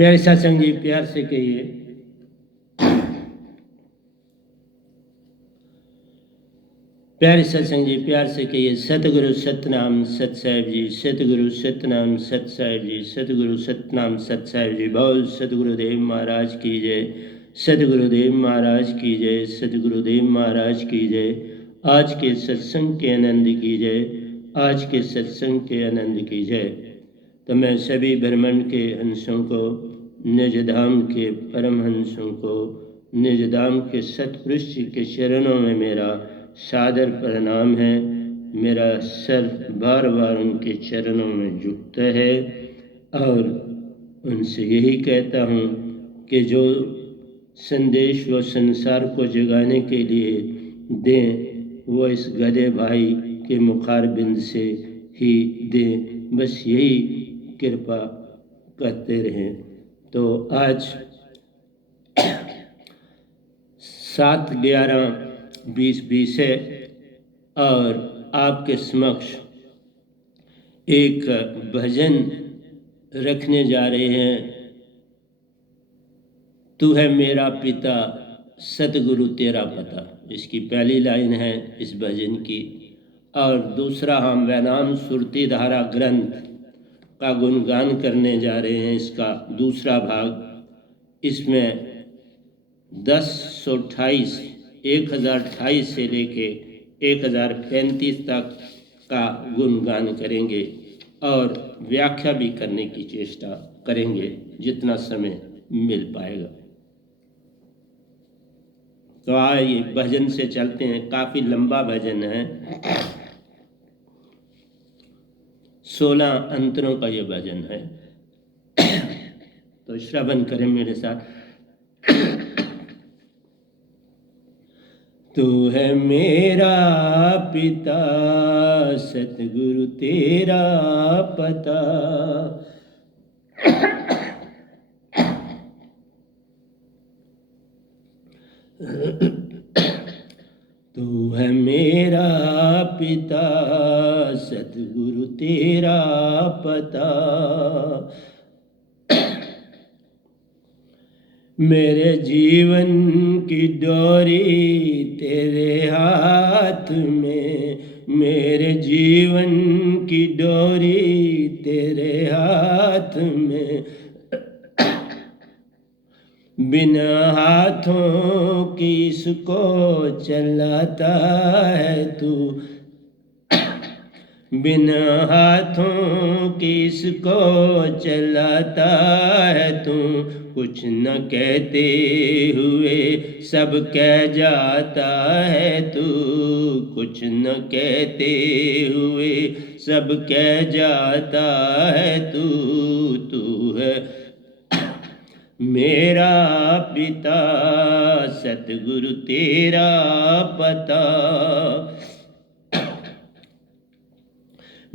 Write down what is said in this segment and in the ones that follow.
प्यारे सत्संग जी, प्यार से कहिए। प्यारे सत्संग जी, प्यार से कहिए। सतगुरु सतनाम सत साहिब जी, सतगुरु सतनाम सत साहिब जी, सतगुरु सतनाम सत साहिब जी। बोल सतगुरुदेव महाराज की जय, सतगुरुदेव महाराज की जय, सतगुरुदेव महाराज की जय। आज के सत्संग के आनंद की जय, आज के सत्संग के आनंद की जय। तो मैं सभी ब्रह्मांड के हंसों को, निज धाम के परमहंसों को, निज धाम के सतपुरुष जी के चरणों में मेरा सादर प्रणाम है। मेरा सर बार बार उनके चरणों में झुकता है और उनसे यही कहता हूँ कि जो संदेश वो संसार को जगाने के लिए दें, वो इस गधे भाई के मुखारबिंद से ही दें। बस यही कृपा करते रहें। तो आज 7/11/2020 है और आपके समक्ष एक भजन रखने जा रहे हैं। तू है मेरा पिता, सतगुरु तेरा पता, इसकी पहली लाइन है इस भजन की। और दूसरा हम वैनाम सुरती धारा ग्रंथ का गुणगान करने जा रहे हैं, इसका दूसरा भाग। इसमें 1028 से लेके 1035 तक का गुणगान करेंगे और व्याख्या भी करने की चेष्टा करेंगे जितना समय मिल पाएगा। तो आइए भजन से चलते हैं। काफ़ी लंबा भजन है, 16 अंतरों का ये भजन है। तो श्रवण करें मेरे साथ। तू है मेरा पिता, सतगुरु तेरा पता। तू है मेरा पिता, सतगुरु तेरा पता। मेरे जीवन की डोरी तेरे हाथ में, मेरे जीवन की डोरी तेरे हाथ में। बिना हाथों किसको चलाता है तू, बिना हाथों किसको चलाता है तू। कुछ न कहते हुए सब कह जाता है तू, कुछ न कहते हुए सब कह जाता है तू। तू है मेरा पिता, सतगुरु तेरा पता।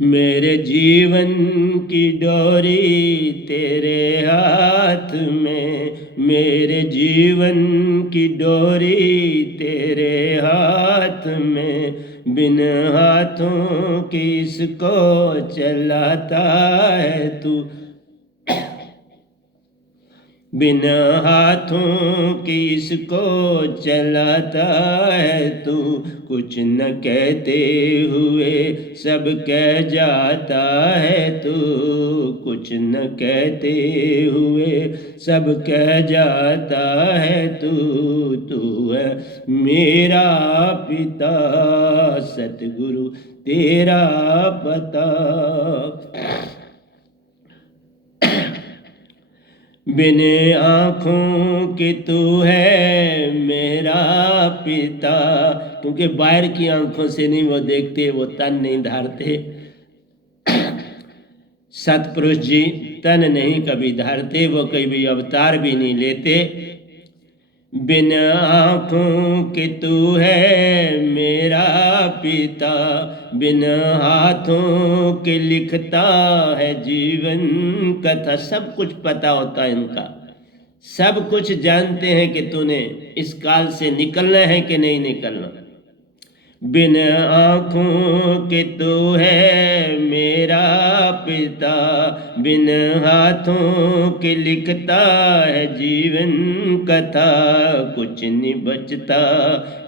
मेरे जीवन की डोरी तेरे हाथ में, मेरे जीवन की डोरी तेरे हाथ में। बिन हाथों किसको चलाता है तू, बिना हाथों किसको चलाता है तू। कुछ न कहते हुए सब कह जाता है तू, कुछ न कहते हुए सब कह जाता है तू। तू है मेरा पिता, सतगुरु तेरा पता। बिन आँखों के तू है मेरा पिता, क्योंकि बाहर की आंखों से नहीं वो देखते, वो तन नहीं धारते। सतपुरुष जी तन नहीं कभी धारते, वो कभी अवतार भी नहीं लेते। बिन आँखों के तू है मेरा पिता, बिन हाथों के लिखता है जीवन कथा। सब कुछ पता होता है इनका, सब कुछ जानते हैं कि तूने इस काल से निकलना है कि नहीं निकलना। बिन आँखों के तू है मेरा पिता, बिन हाथों के लिखता है जीवन कथा। कुछ नहीं बचता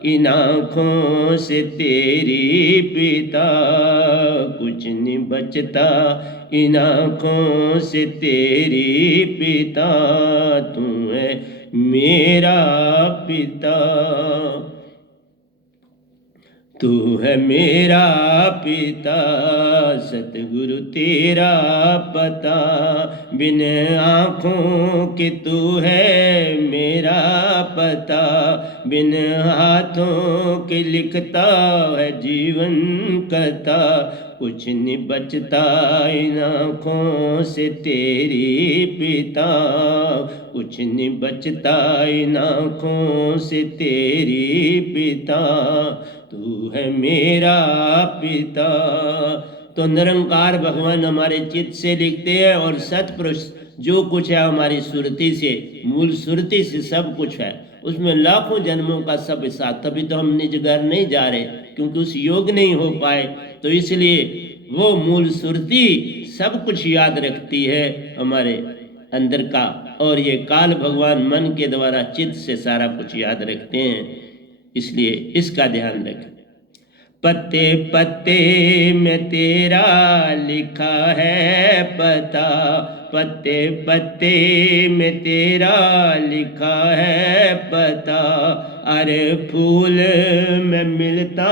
इन आँखों से तेरी पिता, कुछ नहीं बचता इन आँखों से तेरी पिता। तू है मेरा पिता, तू है मेरा पिता, सतगुरु तेरा पता। बिन आँखों के तू है मेरा पता, बिन हाथों के लिखता है जीवन कथा। कुछ नहीं बचता इन आँखों से तेरी पिता, कुछ नहीं बचता इन आँखों से तेरी पिता। तू है मेरा पिता। तो निरंकार भगवान हमारे चित्त से लिखते हैं और सतपुरुष जो कुछ है हमारी सुरति से, मूल सुरति से सब कुछ है, उसमें लाखों जन्मों का सब हिसाब। तभी तो हम निज घर नहीं जा रहे, क्योंकि उस योग नहीं हो पाए। तो इसलिए वो मूल सुरति सब कुछ याद रखती है हमारे अंदर का, और ये काल भगवान मन के द्वारा चित्त से सारा कुछ याद रखते हैं। इसलिए इसका ध्यान रखें। पत्ते पत्ते में तेरा लिखा है पता, पत्ते पत्ते में तेरा लिखा है पता। अरे फूल में मिलता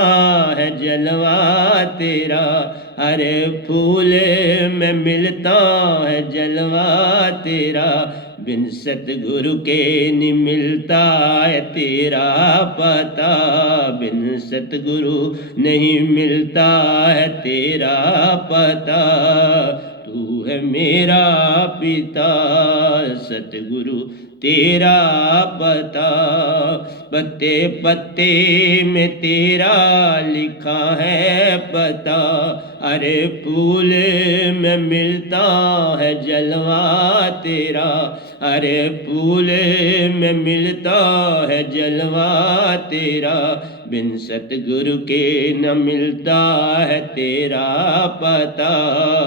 है जलवा तेरा, अरे फूल में मिलता है जलवा तेरा। बिन सतगुरु के नहीं मिलता है तेरा पता, बिन सतगुरु नहीं मिलता है तेरा पता। तू है मेरा पिता, सतगुरु तेरा पता। पत्ते पत्ते में तेरा लिखा है पता, अरे फूल में मिलता है जलवा तेरा, अरे फूल में मिलता है जलवा तेरा। बिन सतगुरु के न मिलता है तेरा पता,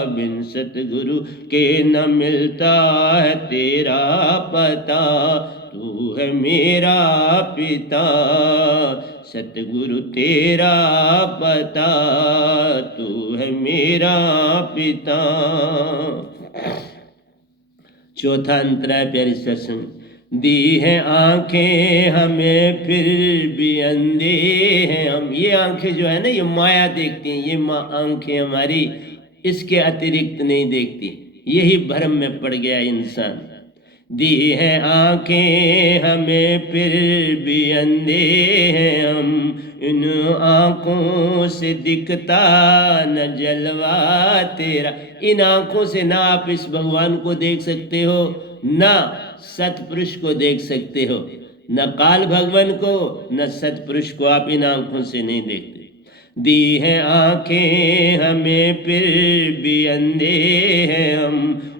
बिन सतगुरु के न मिलता है तेरा पता। तू है मेरा पिता, सतगुरु तेरा पता, तू है मेरा पिता। चौथा अंतर है प्यारी सत्संग। दी है आंखें हमें फिर भी अंधे हैं हम। ये आंखें जो है ना, ये माया देखती हैं, ये आंखें हमारी इसके अतिरिक्त नहीं देखती। यही भ्रम में पड़ गया इंसान। दी है आंखें हमें फिर भी अंधे हैं हम, इन आंखों से दिखता न जलवा तेरा। इन आंखों से ना आप इस भगवान को देख सकते हो, ना सतपुरुष को देख सकते हो, न काल भगवान को न सतपुरुष को आप इन आंखों से नहीं देखते। दी है आंखें हमें फिर भी अंधे हैं हम,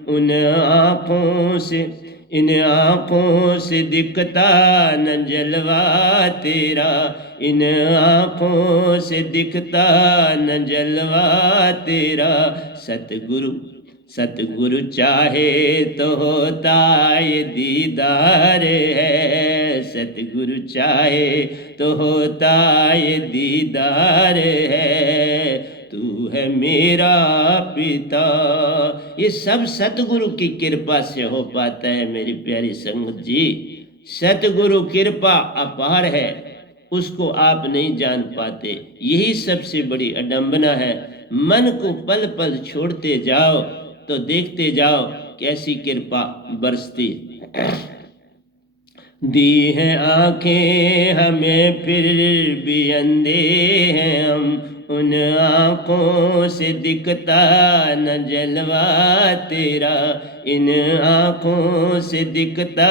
उन आंखों से इन आंखों से दिखता न जलवा तेरा, इन आंखों से दिखता न जलवा तेरा। सतगुरु सतगुरु चाहे तो होता ये दीदार है, सतगुरु चाहे तो होता ये दीदार है। तू है मेरा पिता। ये सब सतगुरु की कृपा से हो पाता है मेरी प्यारी संगत जी। सतगुरु कृपा अपार है, उसको आप नहीं जान पाते। यही सबसे बड़ी अडंबना है। मन को पल पल छोड़ते जाओ तो देखते जाओ कैसी कृपा बरसती। दी है आंखें हमें फिर भी अंधे हैं हम, उन आंखों से दिखता न जलवा तेरा, इन आंखों से दिखता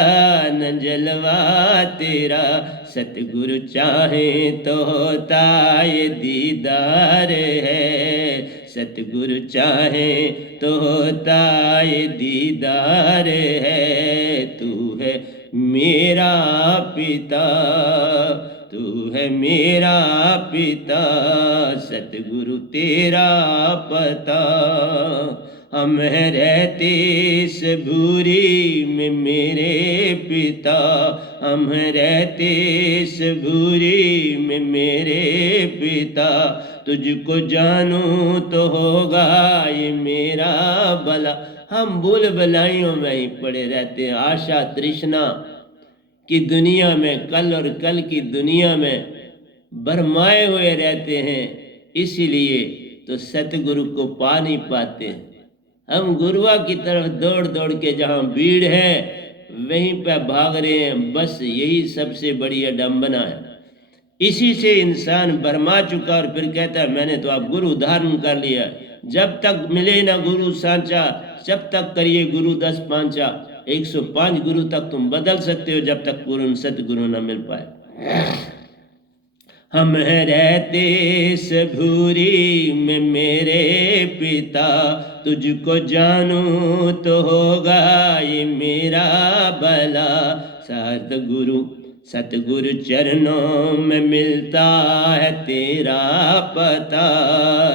न जलवा तेरा। सतगुरु चाहे तो होता ये दीदार है, सतगुरु चाहे तो होता ये दीदार है। तू है मेरा पिता, तू है मेरा पिता, सतगुरु तेरा पता। हम हैं रहते इस भूरी में मेरे पिता, हम हैं रहते इस भूरी में मेरे पिता। तुझको जानूं तो होगा ये मेरा भला। हम भूल भलाइयों में ही पड़े रहते हैं, आशा तृष्णा की दुनिया में, कल और कल की दुनिया में भरमाए हुए रहते हैं। इसीलिए तो सतगुरु को पा नहीं पाते। हम गुरुआ की तरफ दौड़ दौड़ के जहाँ भीड़ है वहीं पे भाग रहे हैं। बस यही सबसे बड़ी अडंबना है। इसी से इंसान भरमा चुका और फिर कहता है मैंने तो आप गुरु धारण कर लिया। जब तक मिले ना गुरु सांचा, जब तक करिए गुरु 10 पांचा। 105 गुरु तक तुम बदल सकते हो जब तक पूर्ण सतगुरु न मिल पाए। हम हैं रहते इस भूरी में मेरे पिता, तुझको जानूं तो होगा ये मेरा भला। सतगुरु चरणों में मिलता है तेरा पता,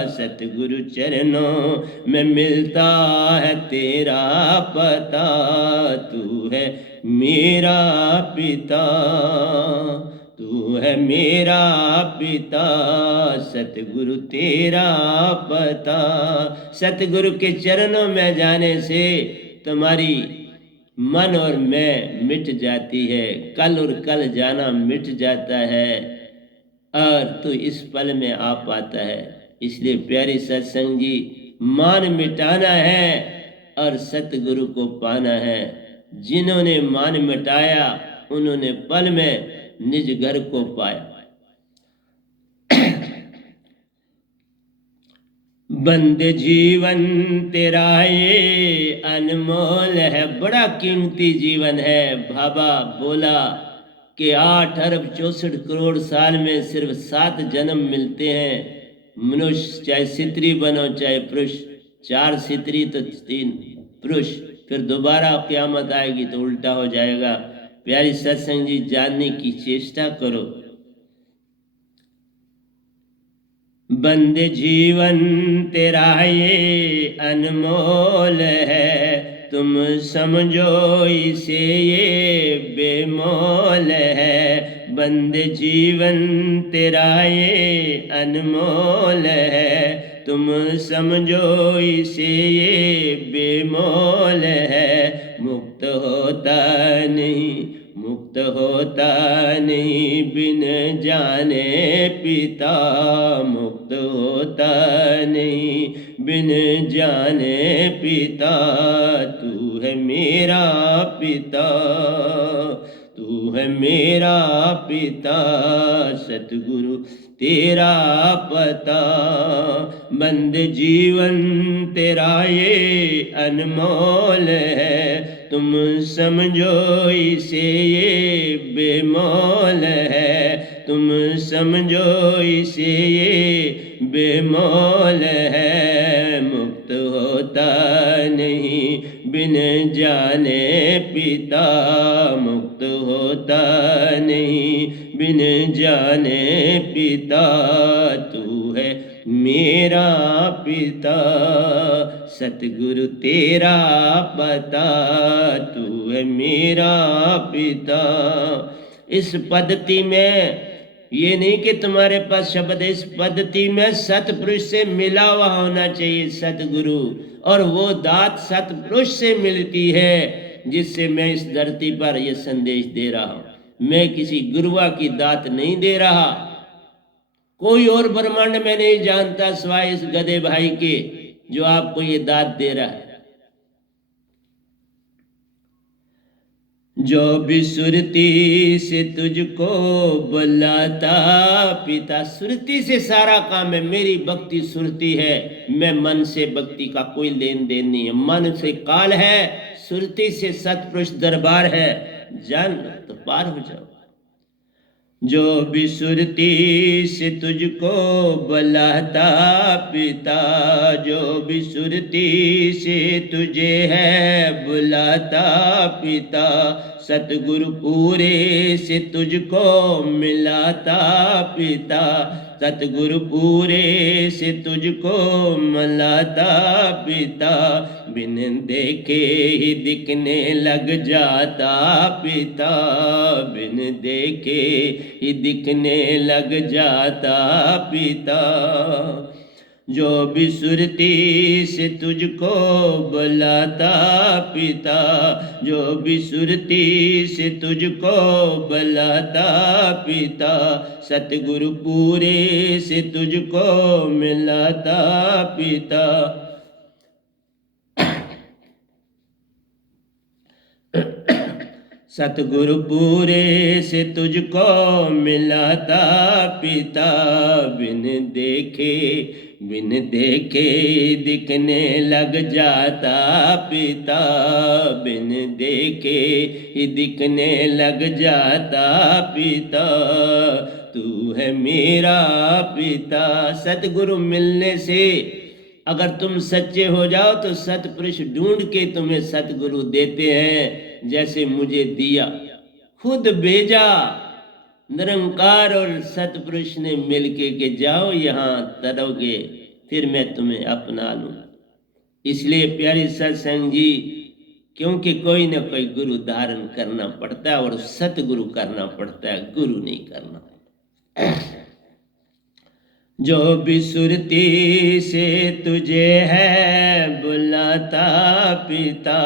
सतगुरु चरणों में मिलता है तेरा पता। तू है मेरा पिता, तू है मेरा पिता, सतगुरु तेरा पता। सतगुरु के चरणों में जाने से तुम्हारी मन और मैं मिट जाती है, कल और कल जाना मिट जाता है और तो इस पल में आ पाता है। इसलिए प्यारी सत्संग जी, मान मिटाना है और सतगुरु को पाना है। जिन्होंने मान मिटाया उन्होंने पल में निज घर को पाया। बंद जीवन तेरा ये अनमोल है, बड़ा कीमती जीवन है। बाबा बोला कि 8 अरब 64 करोड़ साल में सिर्फ 7 जन्म मिलते हैं। मनुष्य चाहे स्त्री बनो चाहे पुरुष, 4 स्त्री तो 3 पुरुष, फिर दोबारा क़यामत आएगी तो उल्टा हो जाएगा। प्यारी सत्संग जी, जानने की चेष्टा करो। बंद जीवन तेरा ये अनमोल है, तुम समझो इसे ये बेमोल है। बंद जीवन तेरा ये अनमोल है, तुम समझो इसे ये बेमोल है। मुक्त होता नहीं बिन जाने पिता, मुक्त होता नहीं बिन जाने पिता। तू है मेरा पिता, तू है मेरा पिता, सतगुरु तेरा पता। बंद जीवन तेरा ये अनमोल है, तुम समझो इसे ये बेमोल है। तुम समझो इसे ये बेमोल है। मुक्त होता नहीं बिन जाने पिता, मुक्त होता नहीं बिन जाने पिता। तू है मेरा पिता, सतगुरु तेरा पता। तू है मेरा पिता। इस पद्धति में ये नहीं कि तुम्हारे पास शब्द है, इस पद्धति में सतपुरुष से मिला हुआ होना चाहिए सतगुरु, और वो दात सतपुरुष से मिलती है जिससे मैं इस धरती पर यह संदेश दे रहा हूं। मैं किसी गुरुआ की दात नहीं दे रहा, कोई और ब्रह्मांड में नहीं जानता सिवाय इस गधे भाई के जो आपको ये दात दे रहा है। जो भी सुरती से तुझको बुलाता पिता, सुरती से सारा काम है। मेरी भक्ति सुरती है, मैं मन से भक्ति का कोई लेन देन नहीं है। मन से काल है, सुरती से सतपुरुष दरबार है। जान तो पार हो जाओ। जो भी सुरती से तुझको बुलाता पिता, जो भी सुरती से तुझे है बुलाता पिता, सतगुरु पूरे से तुझको मिलाता पिता, सतगुरु पूरे से तुझको मिलाता पिता, बिन देखे ही दिखने लग जाता पिता, बिन देखे ही दिखने लग जाता पिता, जो भी सुरती से तुझको बुलाता पिता, जो भी सुरती से तुझको बुलाता पिता, सतगुरु पूरे से तुझको मिलाता पिता, सतगुरु पूरे से तुझको मिलाता पिता, बिन देखे दिखने लग जाता पिता, बिन देखे ही दिखने लग जाता पिता, तू है मेरा पिता। सतगुरु मिलने से अगर तुम सच्चे हो जाओ तो सतपुरुष ढूंढ के तुम्हें सतगुरु देते हैं, जैसे मुझे दिया, खुद भेजा निरंकार और सतपुरुष ने मिलके के जाओ यहाँ तरोगे, फिर मैं तुम्हें अपना लूं। इसलिए प्यारे सत्संग जी, क्योंकि कोई ना कोई गुरु धारण करना पड़ता है और सतगुरु करना पड़ता है, गुरु नहीं करना। जो भी सुरती से तुझे है बुलाता पिता,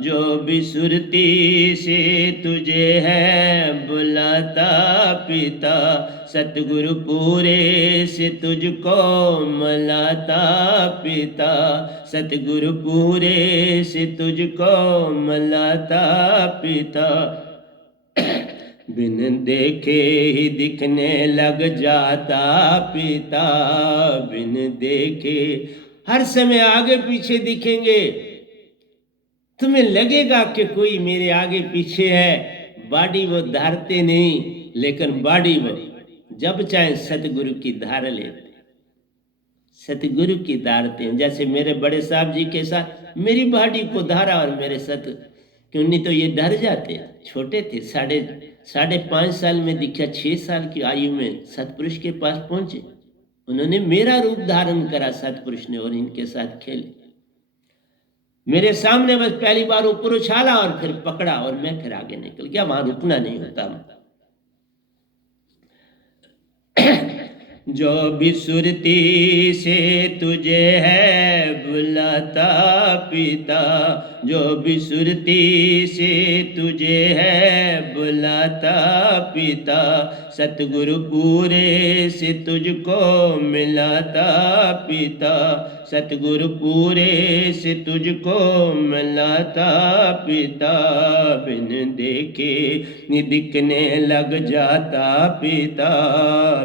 जो भी सुरती से तुझे है बुलाता पिता, सतगुरु पूरे से तुझको मिलाता पिता, सतगुरु पूरे से तुझको मिलाता पिता, बिन देखे ही दिखने लग जाता पिता, बिन देखे हर समय आगे पीछे दिखेंगे, तुम्हें लगेगा कि कोई मेरे आगे पीछे है, बाडी वो धारते नहीं, लेकिन बाडी वो जब चाहे सतगुरु की धार लेते, सतगुरु की धारते हैं। जैसे मेरे बड़े साहब जी के साथ मेरी बाडी को धारा और मेरे सत, क्यों नहीं तो ये डर जाते, छोटे थे, साढ़े 5 साल में दीक्षा, 6 साल की आयु में सतपुरुष के पास पहुंचे, उन्होंने मेरा रूप धारण करा सतपुरुष ने और इनके साथ खेले, मेरे सामने बस पहली बार ऊपर उछाला और फिर पकड़ा और मैं फिर आगे निकल गया, वहां रुकना नहीं होता। जो भी सुरती से तुझे है बुलाता पिता, जो भी सुरती से तुझे है बुलाता पिता, सतगुरु पूरे से तुझको मिलाता पिता, सतगुरु पूरे से तुझको मिलाता पिता, बिन देखे दिखने लग जाता पिता,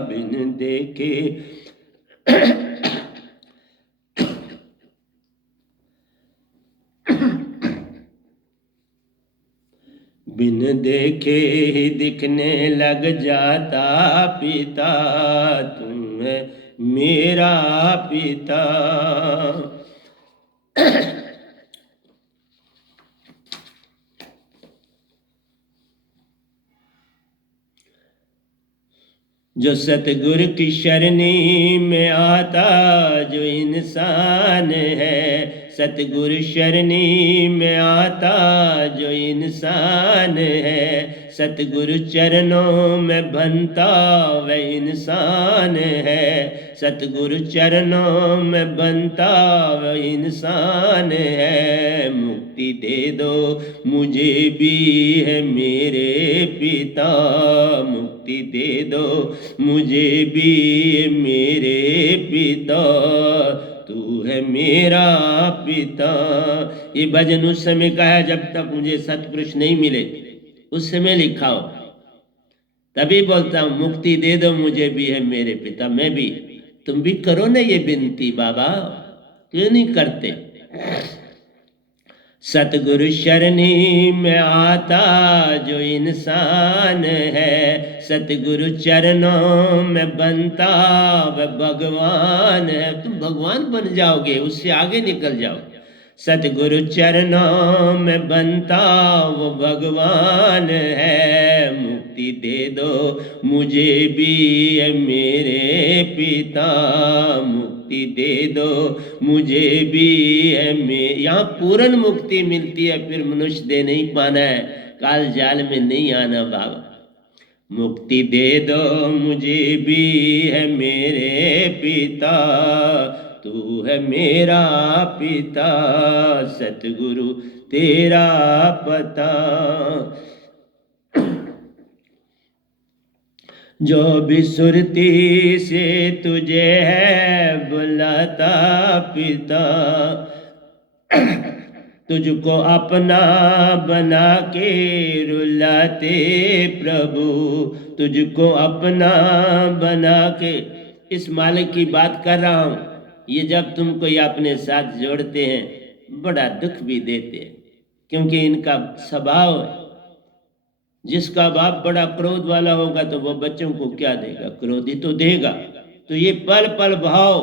बिन देखे बिन देखे ही दिखने लग जाता पिता, तुम है मेरा पिता। जो सतगुरु की शरणी में आता जो इंसान है, सतगुरु शरणी में आता जो इंसान है, सतगुरु चरणों में बनता वह इंसान है, सतगुरु चरणों में बनता वह इंसान है। मुक्ति दे दो मुझे भी है मेरे पिता, मुक्ति दे दो मुझे भी मेरे पिता, तू है मेरा पिता। ये भजन उस समय का है जब तक मुझे सतपुरुष नहीं मिले, उस समय लिखा हो, तभी बोलता हूँ मुक्ति दे दो मुझे भी है मेरे पिता। मैं भी, तुम भी करो ना ये विनती बाबा, क्यों नहीं करते। सतगुरु शरणी में आता जो इंसान है, सतगुरु चरणों में बनता वह भगवान है। तुम भगवान बन जाओगे, उससे आगे निकल जाओगे। सतगुरु चरणों में बनता वो भगवान है। मुक्ति दे दो मुझे भी है मेरे पिता, मुक्ति दे दो मुझे भी है। यहाँ पूर्ण मुक्ति मिलती है, फिर मनुष्य दे नहीं पाना है, काल जाल में नहीं आना बाबा। मुक्ति दे दो मुझे भी है मेरे पिता, तू है मेरा पिता, सतगुरु तेरा पता। जो भी सुरती से तुझे है बुलाता पिता, तुझको अपना बना के रुलाते प्रभु, तुझको अपना बना के। इस मालिक की बात कर रहा हूं, ये जब तुमको ये अपने साथ जोड़ते हैं बड़ा दुख भी देते हैं, क्योंकि इनका स्वभाव है। जिसका बाप बड़ा क्रोध वाला होगा तो वो बच्चों को क्या देगा, क्रोध ही तो देगा। तो ये पल पल भाव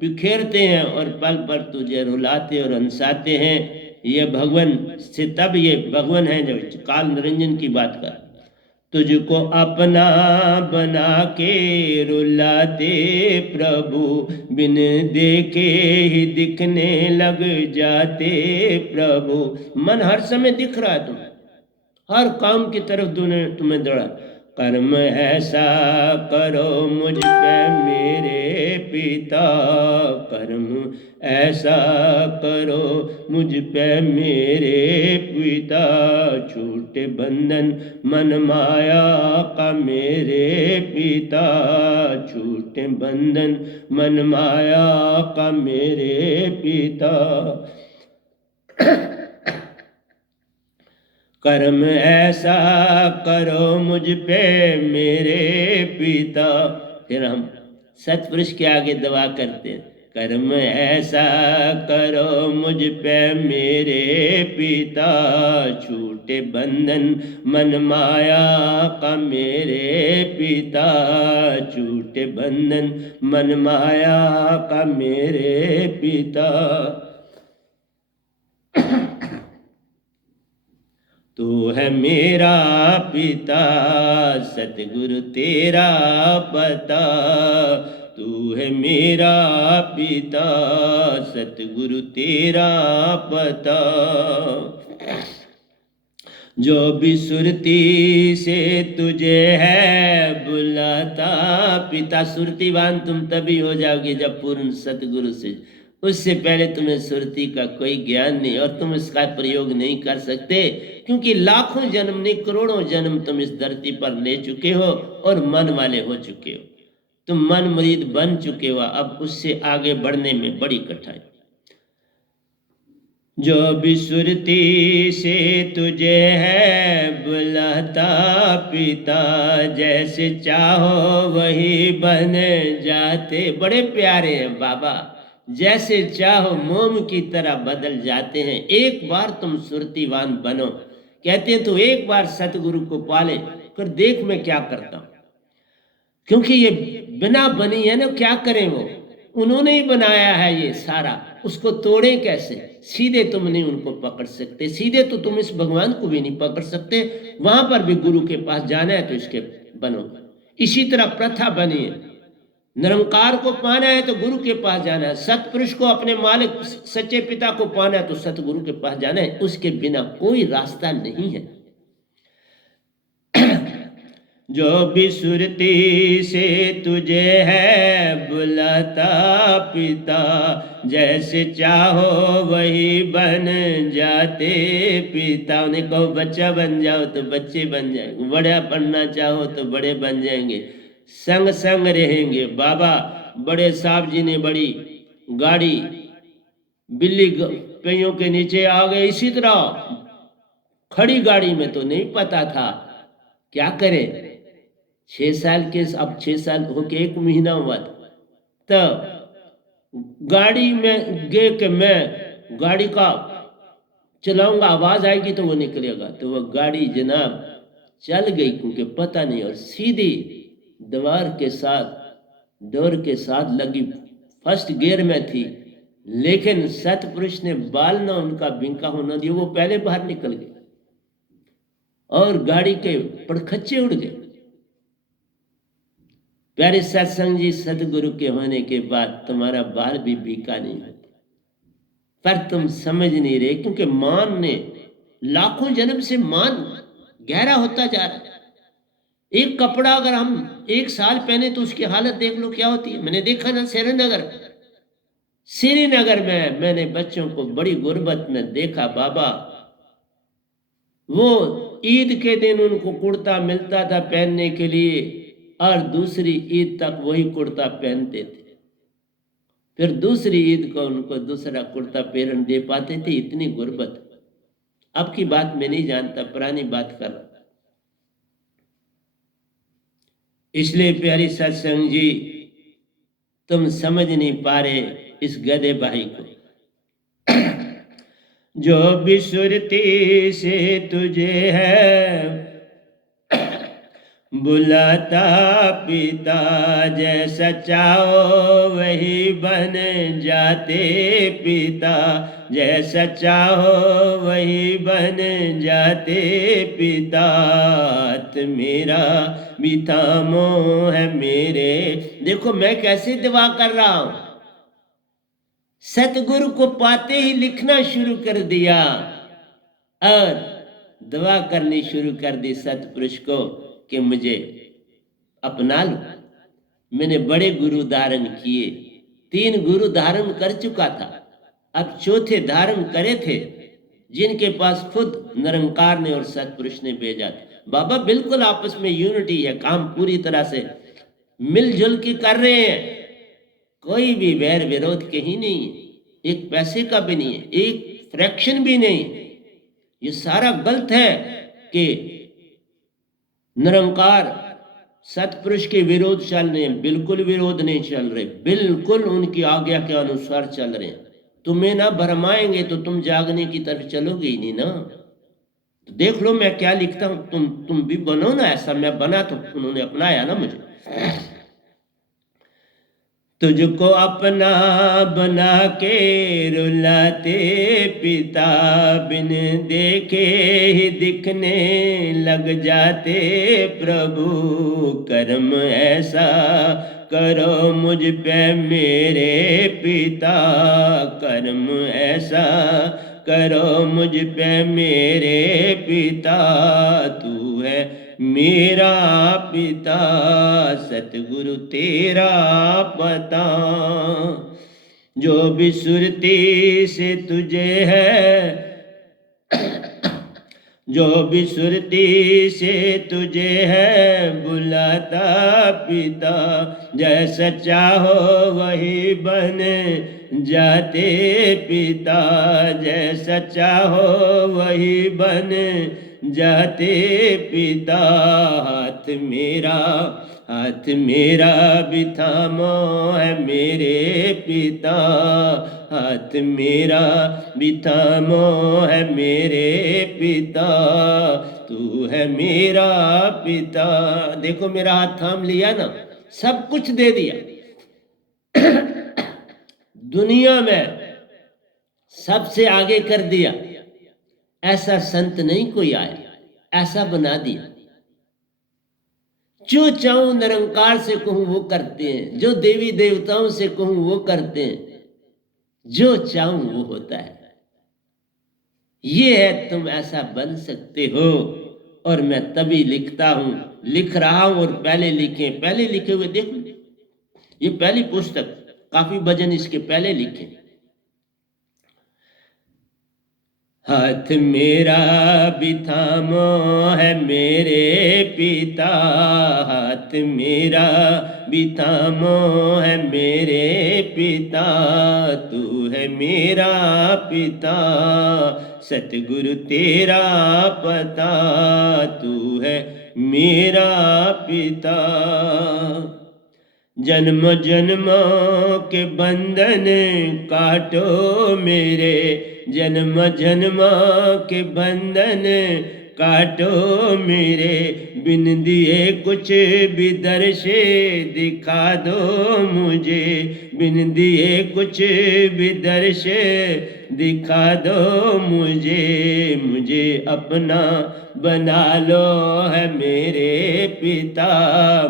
बिखेरते हैं और पल पल तुझे रुलाते और हंसाते हैं। ये भगवान से तब ये भगवान है जो काल निरंजन की बात कर। तुझको अपना बना के रुलाते प्रभु, बिन देखे ही दिखने लग जाते प्रभु। मन हर समय दिख रहा है, तुम्हें हर काम की तरफ तुम्हें दौड़ा। कर्म ऐसा करो मुझ पे मेरे पिता, कर्म ऐसा करो मुझ पे मेरे पिता, छूटे बंधन मन माया का मेरे पिता, छूटे बंधन मन माया का मेरे पिता। कर्म ऐसा करो मुझ पे मेरे पिता। फिर हम सतपुरुष के आगे दुआ करते हैं, कर्म ऐसा करो मुझ पे मेरे पिता, छूटे बंधन मन माया का मेरे पिता, छूटे बंधन मन माया का मेरे पिता। तू है मेरा पिता, सतगुरु तेरा पता, तू है मेरा पिता, सतगुरु तेरा पता। जो भी सुरती से तुझे है बुलाता पिता। सुरतीवान तुम तभी हो जाओगे जब पूर्ण सतगुरु से, उससे पहले तुम्हें सुरती का कोई ज्ञान नहीं और तुम इसका प्रयोग नहीं कर सकते, क्योंकि लाखों जन्म नहीं करोड़ों जन्म तुम इस धरती पर ले चुके हो और मन वाले हो चुके हो। तुम मन मुरीद बन चुके हो, अब उससे आगे बढ़ने में बड़ी कठिनाई। जो भी सुरती से तुझे है बुलाता पिता, जैसे चाहो वही बन जाते। बड़े प्यारे हैं बाबा, जैसे चाहो मोम की तरह बदल जाते हैं। एक बार तुम सुरतीवान बनो, कहते हैं तो एक बार सतगुरु को पाले, फिर देख मैं क्या करता हूं। क्योंकि ये बिना बनी है ना, क्या करें, वो उन्होंने ही बनाया है ये सारा, उसको तोड़े कैसे। सीधे तुम नहीं उनको पकड़ सकते, सीधे तो तुम इस भगवान को भी नहीं पकड़ सकते। वहां पर भी गुरु के पास जाना है तो इसके बनो। इसी तरह प्रथा बनी है, निरंकार को पाना है तो गुरु के पास जाना है, सतपुरुष को अपने मालिक सच्चे पिता को पाना है तो सतगुरु के पास जाना है। उसके बिना कोई रास्ता नहीं है। जो भी सुरती से तुझे है बुलाता पिता, जैसे चाहो वही बन जाते पिता। उन्हें कहो बच्चा बन जाओ तो बच्चे बन जाएंगे, बड़ा बनना चाहो तो बड़े बन जाएंगे, संग संग रहेंगे। बाबा बड़े साहब जी ने बड़ी गाड़ी बिल्ली कईयों के नीचे आ गए, इसी तरह खड़ी गाड़ी में तो नहीं पता था क्या करें। 6 साल के, अब 6 साल होके 1 महीना हुआ था, तो गाड़ी में गे के मैं गाड़ी का चलाऊंगा, आवाज आएगी तो वो निकलेगा। तो वो गाड़ी जनाब चल गई, क्योंकि पता नहीं, और सीधी दीवार के साथ, डोर के साथ लगी, फर्स्ट गियर में थी। लेकिन सतपुरुष ने बाल ना उनका बिंका होना दिया, वो पहले बाहर निकल गए और गाड़ी के पड़खच्चे उड़ गए। प्यारे सत्संग जी, सतगुरु के होने के बाद तुम्हारा बाल भी बीका नहीं होता, पर तुम समझ नहीं रहे, क्योंकि मान ने लाखों जन्म से मान गहरा होता जा रहा है। एक कपड़ा अगर हम 1 साल पहने तो उसकी हालत देख लो क्या होती है। मैंने देखा ना, श्रीनगर में मैंने बच्चों को बड़ी गुर्बत में देखा बाबा। वो ईद के दिन उनको कुर्ता मिलता था पहनने के लिए, और दूसरी ईद तक वही कुर्ता पहनते थे, फिर दूसरी ईद को उनको दूसरा कुर्ता पहन दे पाते थे। इतनी गुर्बत। अब की बात मैं नहीं जानता, पुरानी बात कर रहा। इसलिए प्यारी सत्संग जी, तुम समझ नहीं पा रहे इस गधे भाई को। जो भी सुरती से तुझे है बुलाता पिता, जैसा चाहो वही बन जाते पिता, जैसा चाहो वही बन जाते पिता। मेरा भी थामो है मेरे। देखो मैं कैसे दुआ कर रहा हूं। सतगुरु को पाते ही लिखना शुरू कर दिया और दुआ करनी शुरू कर दी सतपुरुष को कि मुझे अपना लो। मैंने बड़े गुरु धारण किए, 3 गुरु धारण कर चुका था, अब चौथे धारण करे थे, जिनके पास खुद निरंकार ने और सतपुरुष ने भेजा था। बाबा बिल्कुल आपस में यूनिटी है, काम पूरी तरह से मिलजुल के कर रहे हैं, कोई भी वैर विरोध कहीं नहीं है, एक पैसे का भी नहीं है, एक फ्रैक्शन भी नहीं। ये सारा गलत है कि निरंकार सतपुरुष के विरोध चल रहे हैं। बिल्कुल विरोध नहीं चल रहे, बिल्कुल उनकी आज्ञा के अनुसार चल रहे हैं। तुम्हें ना भरमाएंगे तो तुम जागने की तरफ चलोगे ही नहीं ना। तो देख लो मैं क्या लिखता हूं, तुम भी बनो ना ऐसा। मैं बना तो उन्होंने अपनाया ना मुझे। तुझको अपना बना के रुलाते पिता, बिन देखे ही दिखने लग जाते प्रभु। कर्म ऐसा करो मुझ पे मेरे पिता, कर्म ऐसा करो मुझ पे मेरे पिता। तू है मेरा पिता, सतगुरु तेरा पता। जो भी सुरती से तुझे है जो भी सुरती से तुझे है बुलाता पिता, जैसा चाहो वही बन जाते पिता, जैसा चाहो वही बन जाते पिता। हाथ मेरा भी थामो है मेरे पिता, हाथ मेरा भी थामो है मेरे पिता। तू है मेरा पिता। देखो मेरा हाथ थाम लिया ना, सब कुछ दे दिया। दुनिया में सबसे आगे कर दिया। ऐसा संत नहीं कोई आया, ऐसा बना दिया। जो चाहूं निरंकार से कहूं वो करते हैं, जो देवी देवताओं से कहूं वो करते हैं, जो चाहूं वो होता है। ये है तुम ऐसा बन सकते हो। और मैं तभी लिखता हूं, लिख रहा हूं, और पहले लिखे हुए देखो, ये पहली पुस्तक, काफी भजन इसके पहले लिखे। हाथ मेरा भी थामो है मेरे पिता, हाथ मेरा भी थामो है मेरे पिता। तू है मेरा पिता, सतगुरु तेरा पता। तू है मेरा पिता। जन्म जन्मों के बंधन काटो मेरे, जन्म जन्मों के बंधन काटो मेरे, बिन दिए कुछ भी दर्शे दिखा दो मुझे, बिन दिए कुछ भी दर्शे दिखा दो मुझे, मुझे अपना बना लो है मेरे पिता,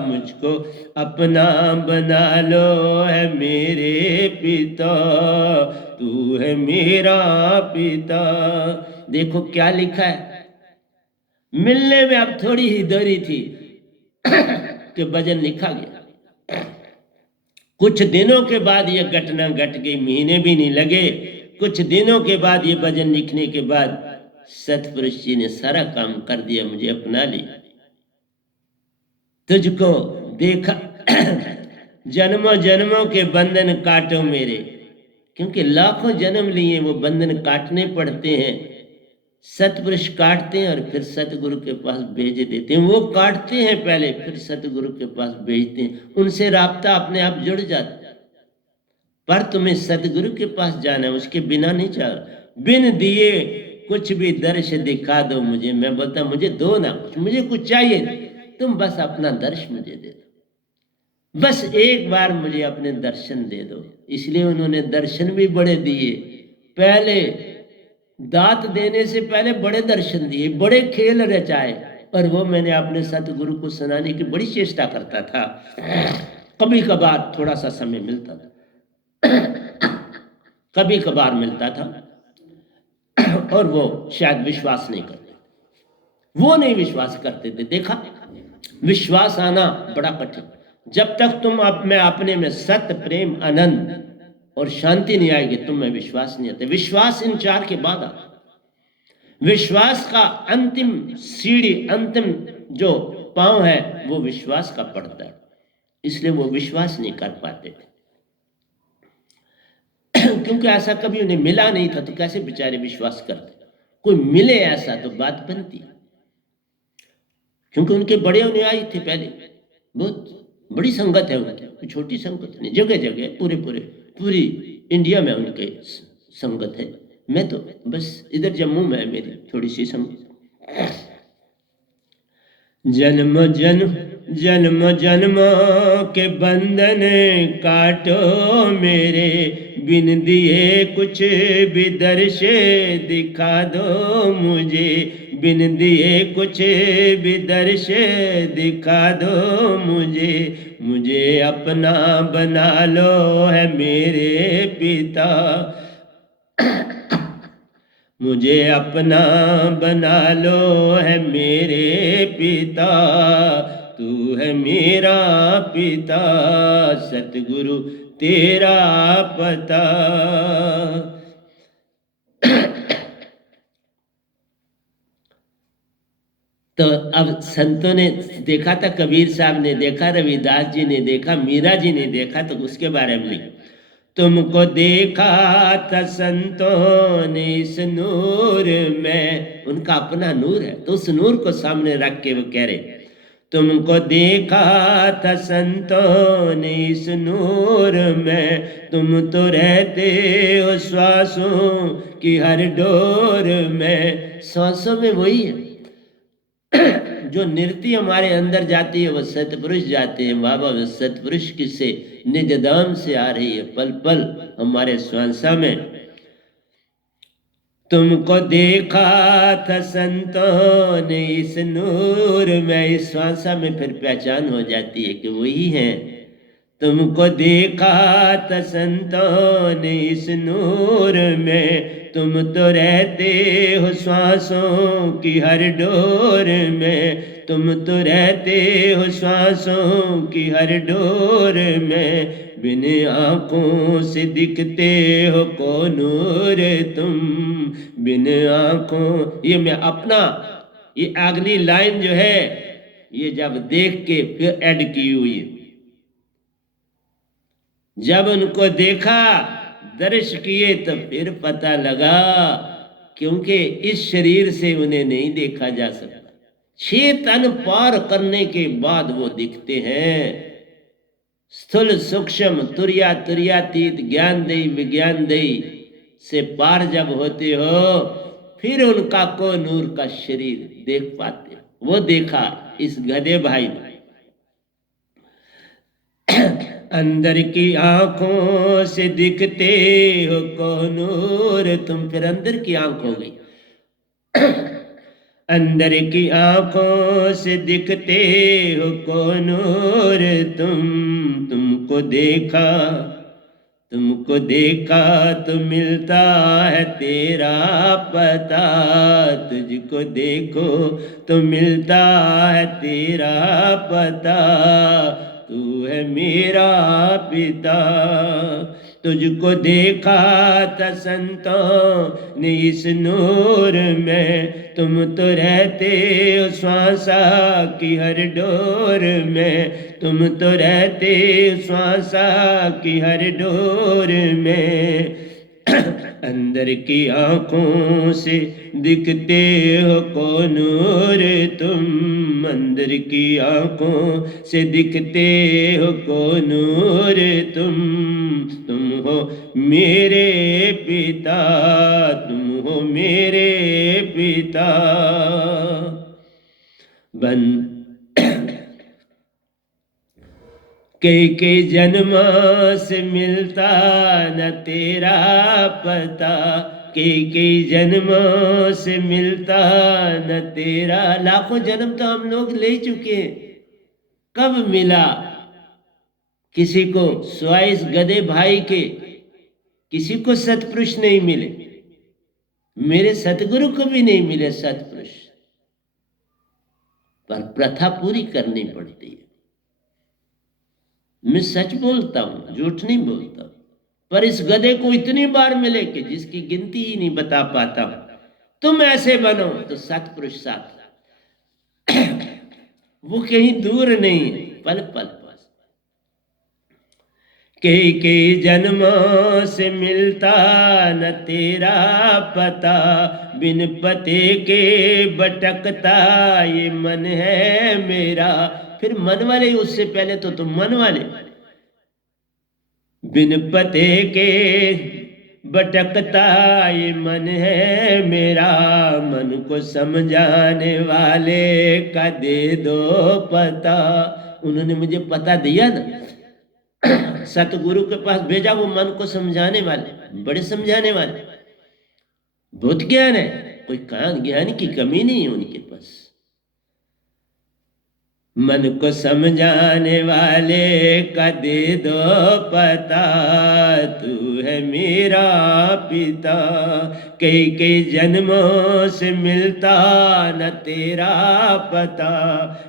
मुझको अपना बना लो है मेरे पिता, तू है मेरा पिता। देखो क्या लिखा है, मिलने में अब थोड़ी ही देरी थी कि भजन लिखा गया। कुछ दिनों के बाद यह घटना घट गई, महीने भी नहीं लगे, कुछ दिनों के बाद ये भजन लिखने के बाद सतपुरुष जी ने सारा काम कर दिया, मुझे अपना लिया, तुझको देखा जन्मों जन्मों के बंधन काटो मेरे, क्योंकि लाखों जन्म लिए वो बंधन काटने पड़ते हैं, सतपुरुष काटते हैं और फिर सतगुरु के पास भेज देते हैं, वो काटते हैं पहले फिर सतगुरु के पास भेजते हैं, उनसे राब्ता अपने आप जुड़ जाता है। पर तुम्हें सतगुरु के पास जाना है, उसके बिना नहीं जाओ, बिन दिए कुछ भी दर्श दिखा दो मुझे, मैं बोलता मुझे दो ना कुछ, मुझे कुछ चाहिए नहीं, तुम बस अपना दर्श मुझे दे दो, बस एक बार मुझे अपने दर्शन दे दो। इसलिए उन्होंने दर्शन भी बड़े दिए, पहले दात देने से पहले बड़े दर्शन दिए, बड़े खेल रचाए, और वो मैंने अपने सतगुरु को सुनाने की बड़ी चेष्टा करता था। कभी कभार थोड़ा सा समय मिलता था, कभी कभार मिलता था, और वो शायद विश्वास नहीं करते, वो नहीं विश्वास करते थे। देखा, विश्वास आना बड़ा कठिन, जब तक तुम में अपने में सत्य प्रेम आनंद और शांति नहीं आएगी, तुम में विश्वास नहीं आता। विश्वास इन चार के बाद आता, विश्वास का अंतिम सीढ़ी, अंतिम जो पांव है वो विश्वास का पड़ता है, इसलिए वो विश्वास नहीं कर पाते थे क्योंकि ऐसा कभी उन्हें मिला नहीं था, तो कैसे बेचारे विश्वास करते, कोई मिले ऐसा तो बात बनती, क्योंकि उनके बड़े अनुयायी थे, पहले बहुत बड़ी संगत है उनकी, छोटी संगत नहीं, जगह जगह पूरी इंडिया में उनके संगत है। मैं तो बस इधर जम्मू में है मेरी थोड़ी सी संगत। जन्म जन्मों के बंधन काटो मेरे, बिन दिए कुछ भी दर्शे दिखा दो मुझे, बिन दिए कुछ भी दर्शे दिखा दो मुझे, मुझे अपना बना लो है मेरे पिता, मुझे अपना बना लो है मेरे पिता, तू है मेरा पिता, सतगुरु तेरा पता। तो अब संतों ने देखा था, कबीर साहब ने देखा, रविदास जी ने देखा, मीरा जी ने देखा, तो उसके बारे में लिखा, तुमको देखा था संतों ने इस नूर में, उनका अपना नूर है, तो उस नूर को सामने रख के वो कह रहे, तुमको देखा था संतों ने इस नूर में, तुम तो रहते हो श्वासों की हर डोर में। श्वासों में वही है जो नृत्य हमारे अंदर जाती है, वो सतपुरुष जाते हैं। बाबा वो सतपुरुष किससे निज धाम से आ रही है, पल पल हमारे श्वासा में। तुमको देखा था संतों ने इस नूर में, इस श्वासा में फिर पहचान हो जाती है कि वही है। तुमको देखा था संतों ने इस नूर में, तुम तो रहते हो श्वासों की हर डोर में, तुम तो रहते हो श्वासों की हर डोर में, बिन आँखों से दिखते हो को नूर तुम, बिन आँखों। ये मैं अपना ये अगली लाइन जो है ये जब देख के फिर ऐड की हुई है, जब उनको देखा दर्श किए तो फिर पता लगा, क्योंकि इस शरीर से उन्हें नहीं देखा जा सकता, 6 तन पार करने के बाद वो दिखते हैं। स्थूल सूक्ष्म तुर्या तुर्यातीत ज्ञान दई विज्ञान दई से पार जब होते हो फिर उनका को नूर का शरीर देख पाते हो। वो देखा इस गधे भाई ने। अंदर की आंखों से दिखते हो को नूर तुम, फिर अंदर की आंख हो गई। अंदर की आंखों से दिखते हो को नूर तुमको देखा, तुमको देखा तो मिलता है तेरा पता, तुझको देखो तो मिलता है तेरा पता, तू है मेरा पिता। तुझको देखा था संतों ने इस नूर में, तुम तो रहते हो श्वासा की हर डोर में, तुम तो रहते श्वासा की हर डोर में। अंदर की आंखों से दिखते हो को नूर तुम, अंदर की आंखों से दिखते हो को नूर तुम हो मेरे पिता, तुम हो मेरे पिता। बन कई जन्मों से मिलता न तेरा पता, कई जन्मों से मिलता न तेरा। लाखों जन्म तो हम लोग ले चुके हैं, कब मिला किसी को स्वाय इस गधे भाई के, किसी को सतपुरुष नहीं मिले, मेरे सतगुरु को भी नहीं मिले सतपुरुष, पर प्रथा पूरी करनी पड़ती है। मैं सच बोलता हूं, झूठ नहीं बोलता, पर इस गधे को इतनी बार मिले कि जिसकी गिनती ही नहीं बता पाता। तुम ऐसे बनो तो सतपुरुष साथ, वो कहीं दूर नहीं है, पल पल पास। कई जन्मों से मिलता न तेरा पता, बिन पते के भटकता ये मन है मेरा। फिर मन वाले, उससे पहले तो तुम मन वाले। बिन पते के भटकता ये मन है मेरा, मन को समझाने वाले का दे दो पता। उन्होंने मुझे पता दिया ना, सतगुरु के पास भेजा, वो मन को समझाने वाले, बड़े समझाने वाले, बहुत ज्ञान है, कोई ज्ञान की कमी नहीं है उनके पास। मन को समझाने वाले का दे दो पता, तू है मेरा पिता। कई जन्मों से मिलता न तेरा पता,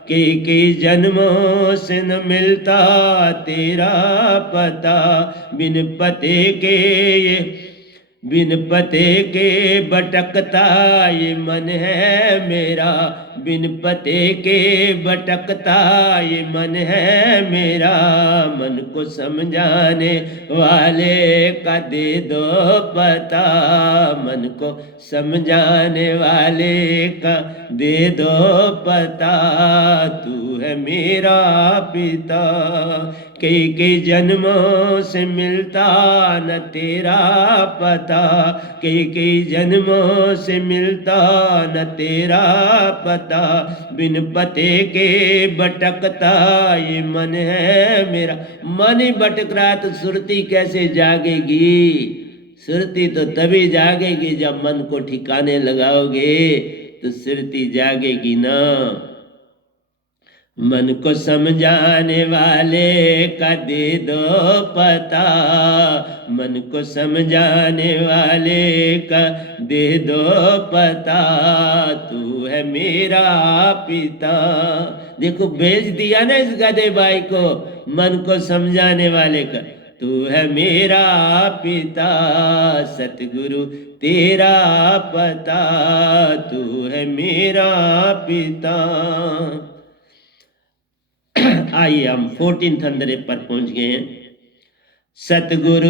कई जन्मों से न मिलता तेरा पता। बिन पते के ये, बिन पते के भटकता ये मन है मेरा, बिन पते के भटकता ये मन है मेरा। मन को समझाने वाले का दे दो पता, मन को समझाने वाले का दे दो पता, तू है मेरा पिता। कई जन्मों से मिलता न तेरा पता, कई जन्मों से मिलता न तेरा पता। बिन पते के भटकता ये मन है मेरा। मन ही भटक रहा तो सुरती कैसे जागेगी? सुरती तो तभी जागेगी जब मन को ठिकाने लगाओगे तो सुरती जागेगी ना। मन को समझाने वाले का दे दो पता, मन को समझाने वाले का दे दो पता, तू है मेरा पिता। देखो भेज दिया ना इस गधे भाई को, मन को समझाने वाले का, तू है मेरा पिता, सतगुरु तेरा पता, तू है मेरा पिता। आइए हम 14 अंदरे पर पहुंच गए हैं। सतगुरु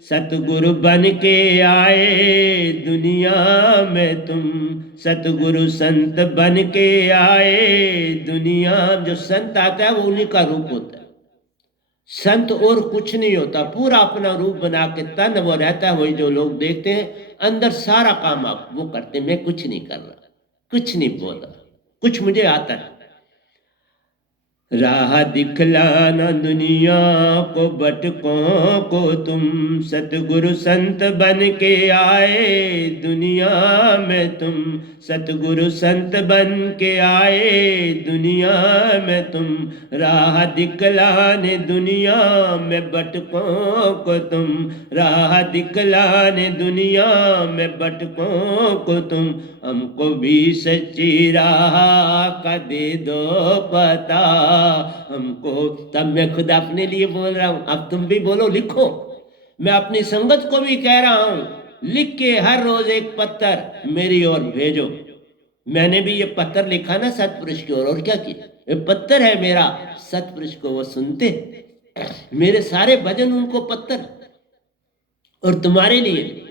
सतगुरु बन के आए दुनिया में तुम, सतगुरु संत बन के आए दुनिया। जो संत आता है वो उन्हीं का रूप होता है। संत और कुछ नहीं होता, पूरा अपना रूप बना के तन वो रहता है, वही जो लोग देखते हैं, अंदर सारा काम आप वो करते, मैं कुछ नहीं कर रहा, कुछ नहीं बोला, कुछ मुझे आता है। राह दिखलाना दुनिया को भटकों को तुम, सतगुरु संत बन के आए दुनिया में तुम, सतगुरु संत बन के आए दुनिया में तुम, राह दिखलाने दुनिया में भटकों को तुम, राह दिखलाने दुनिया में भटकों को तुम, हमको भी सच्ची राह का दे दो पता हमको। तब मैं खुद अपने लिए बोल रहा हूं, अब तुम भी बोलो, लिखो। मैं अपनी संगत को भी कह रहा हूं, लिख के हर रोज एक पत्थर मेरी ओर भेजो। मैंने भी ये पत्थर लिखा ना सतपुरुष की ओर, और क्या किया, ये पत्थर है मेरा, सतपुरुष को वो सुनते, मेरे सारे भजन उनको पत्थर। और तुम्हारे लिए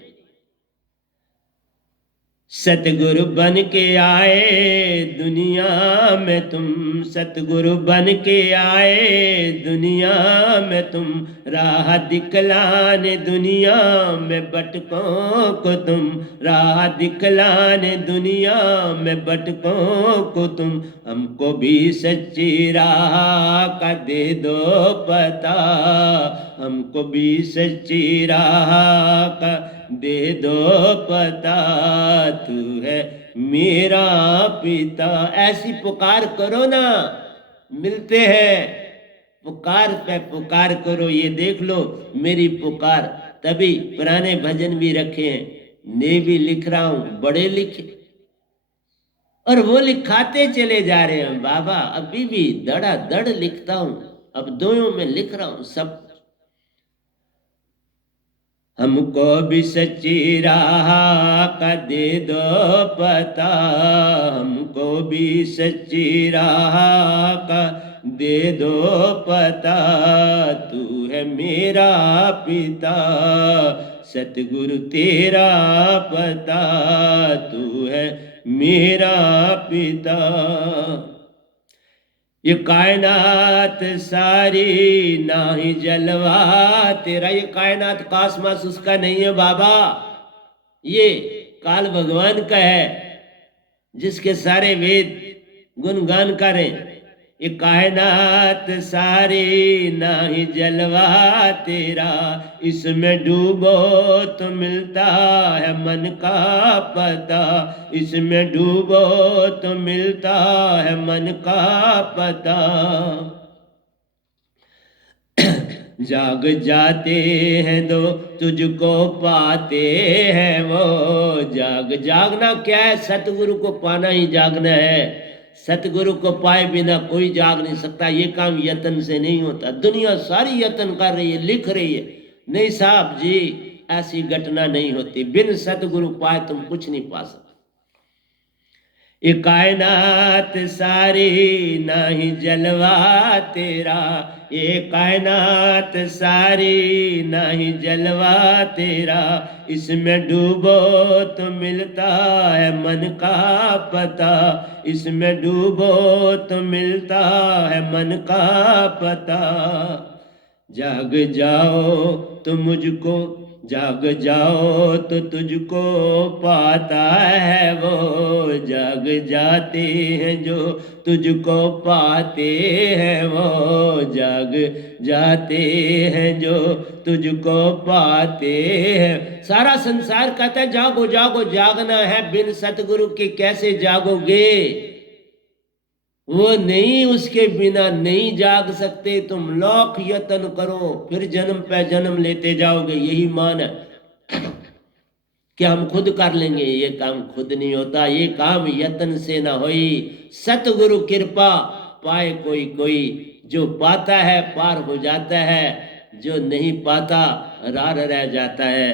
सतगुरु बन के आए दुनिया में तुम, सतगुरु बन के आए दुनिया में तुम, राह दिखलाने दुनिया में भटकों को तुम, राह दिखलाने दुनिया में भटकों को तुम, हमको भी सच्ची राह का दे दो पता, हमको भी सच्ची राह का दे दो पता, तू है मेरा पिता। ऐसी पुकार करो ना, मिलते हैं, पुकार पे पुकार करो। ये देख लो मेरी पुकार, तभी पुराने भजन भी रखे हैं, ने भी लिख रहा हूं, बड़े लिखे, और वो लिखाते चले जा रहे हैं बाबा, अभी भी दड़ा दड़ लिखता हूं, अब दोनों में लिख रहा हूं सब। हमको भी सच्ची राह का दे दो पता, हमको भी सच्ची राह का दे दो पता, तू है मेरा पिता, सतगुरु तेरा पता, तू है मेरा पिता। ये कायनात सारी नाही जलवा तेरा, ये कायनात कासमास उसका नहीं है बाबा, ये काल भगवान का है, जिसके सारे वेद गुणगान करें। ये कायनात सारी नाही जलवा तेरा, इसमें डूबो तो मिलता है मन का पता, इसमें डूबो तो मिलता है मन का पता। जाग जाते हैं दो तुझको पाते हैं वो, जाग जागना क्या है, सतगुरु को पाना ही जागना है। सतगुरु को पाए बिना कोई जाग नहीं सकता, ये काम यत्न से नहीं होता। दुनिया सारी यत्न कर रही है, लिख रही है, नहीं साहब जी ऐसी घटना नहीं होती, बिन सतगुरु पाए तुम कुछ नहीं पा सकते। ये कायनात सारी नाही जलवा तेरा, ये कायनात सारी नाही जलवा तेरा, इसमें डूबो तो मिलता है मन का पता, इसमें डूबो तो मिलता है मन का पता। जाग जाओ तो मुझको, जाग जाओ तो तुझको पाता है वो, जाग जाते हैं जो तुझको पाते हैं वो, जाग जाते हैं जो तुझको पाते हैं। सारा संसार कहता है जागो जागो, जागना है, बिन सतगुरु के कैसे जागोगे, वो नहीं, उसके बिना नहीं जाग सकते। तुम लाख यत्न करो फिर जन्म पे जन्म लेते जाओगे, यही मान है कि हम खुद कर लेंगे, ये काम खुद नहीं होता, ये काम यत्न से ना होई। सतगुरु कृपा पाए कोई कोई, जो पाता है पार हो जाता है, जो नहीं पाता रार रह जाता है।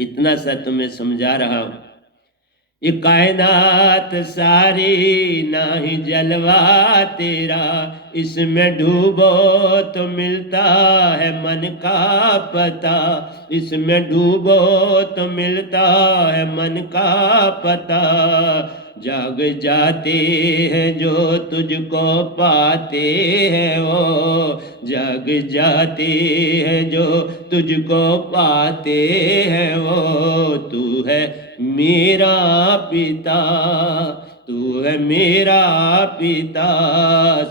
इतना सा तुम्हें समझा रहा हूं। ये कायनात सारी नाही जलवा तेरा, इसमें डूबो तो मिलता है मन का पता, इसमें डूबो तो मिलता है मन का पता। जाग जाते हैं जो तुझको पाते हैं वो, जाग जाते हैं जो तुझको पाते हैं वो। तू है मेरा पिता, तू है मेरा पिता,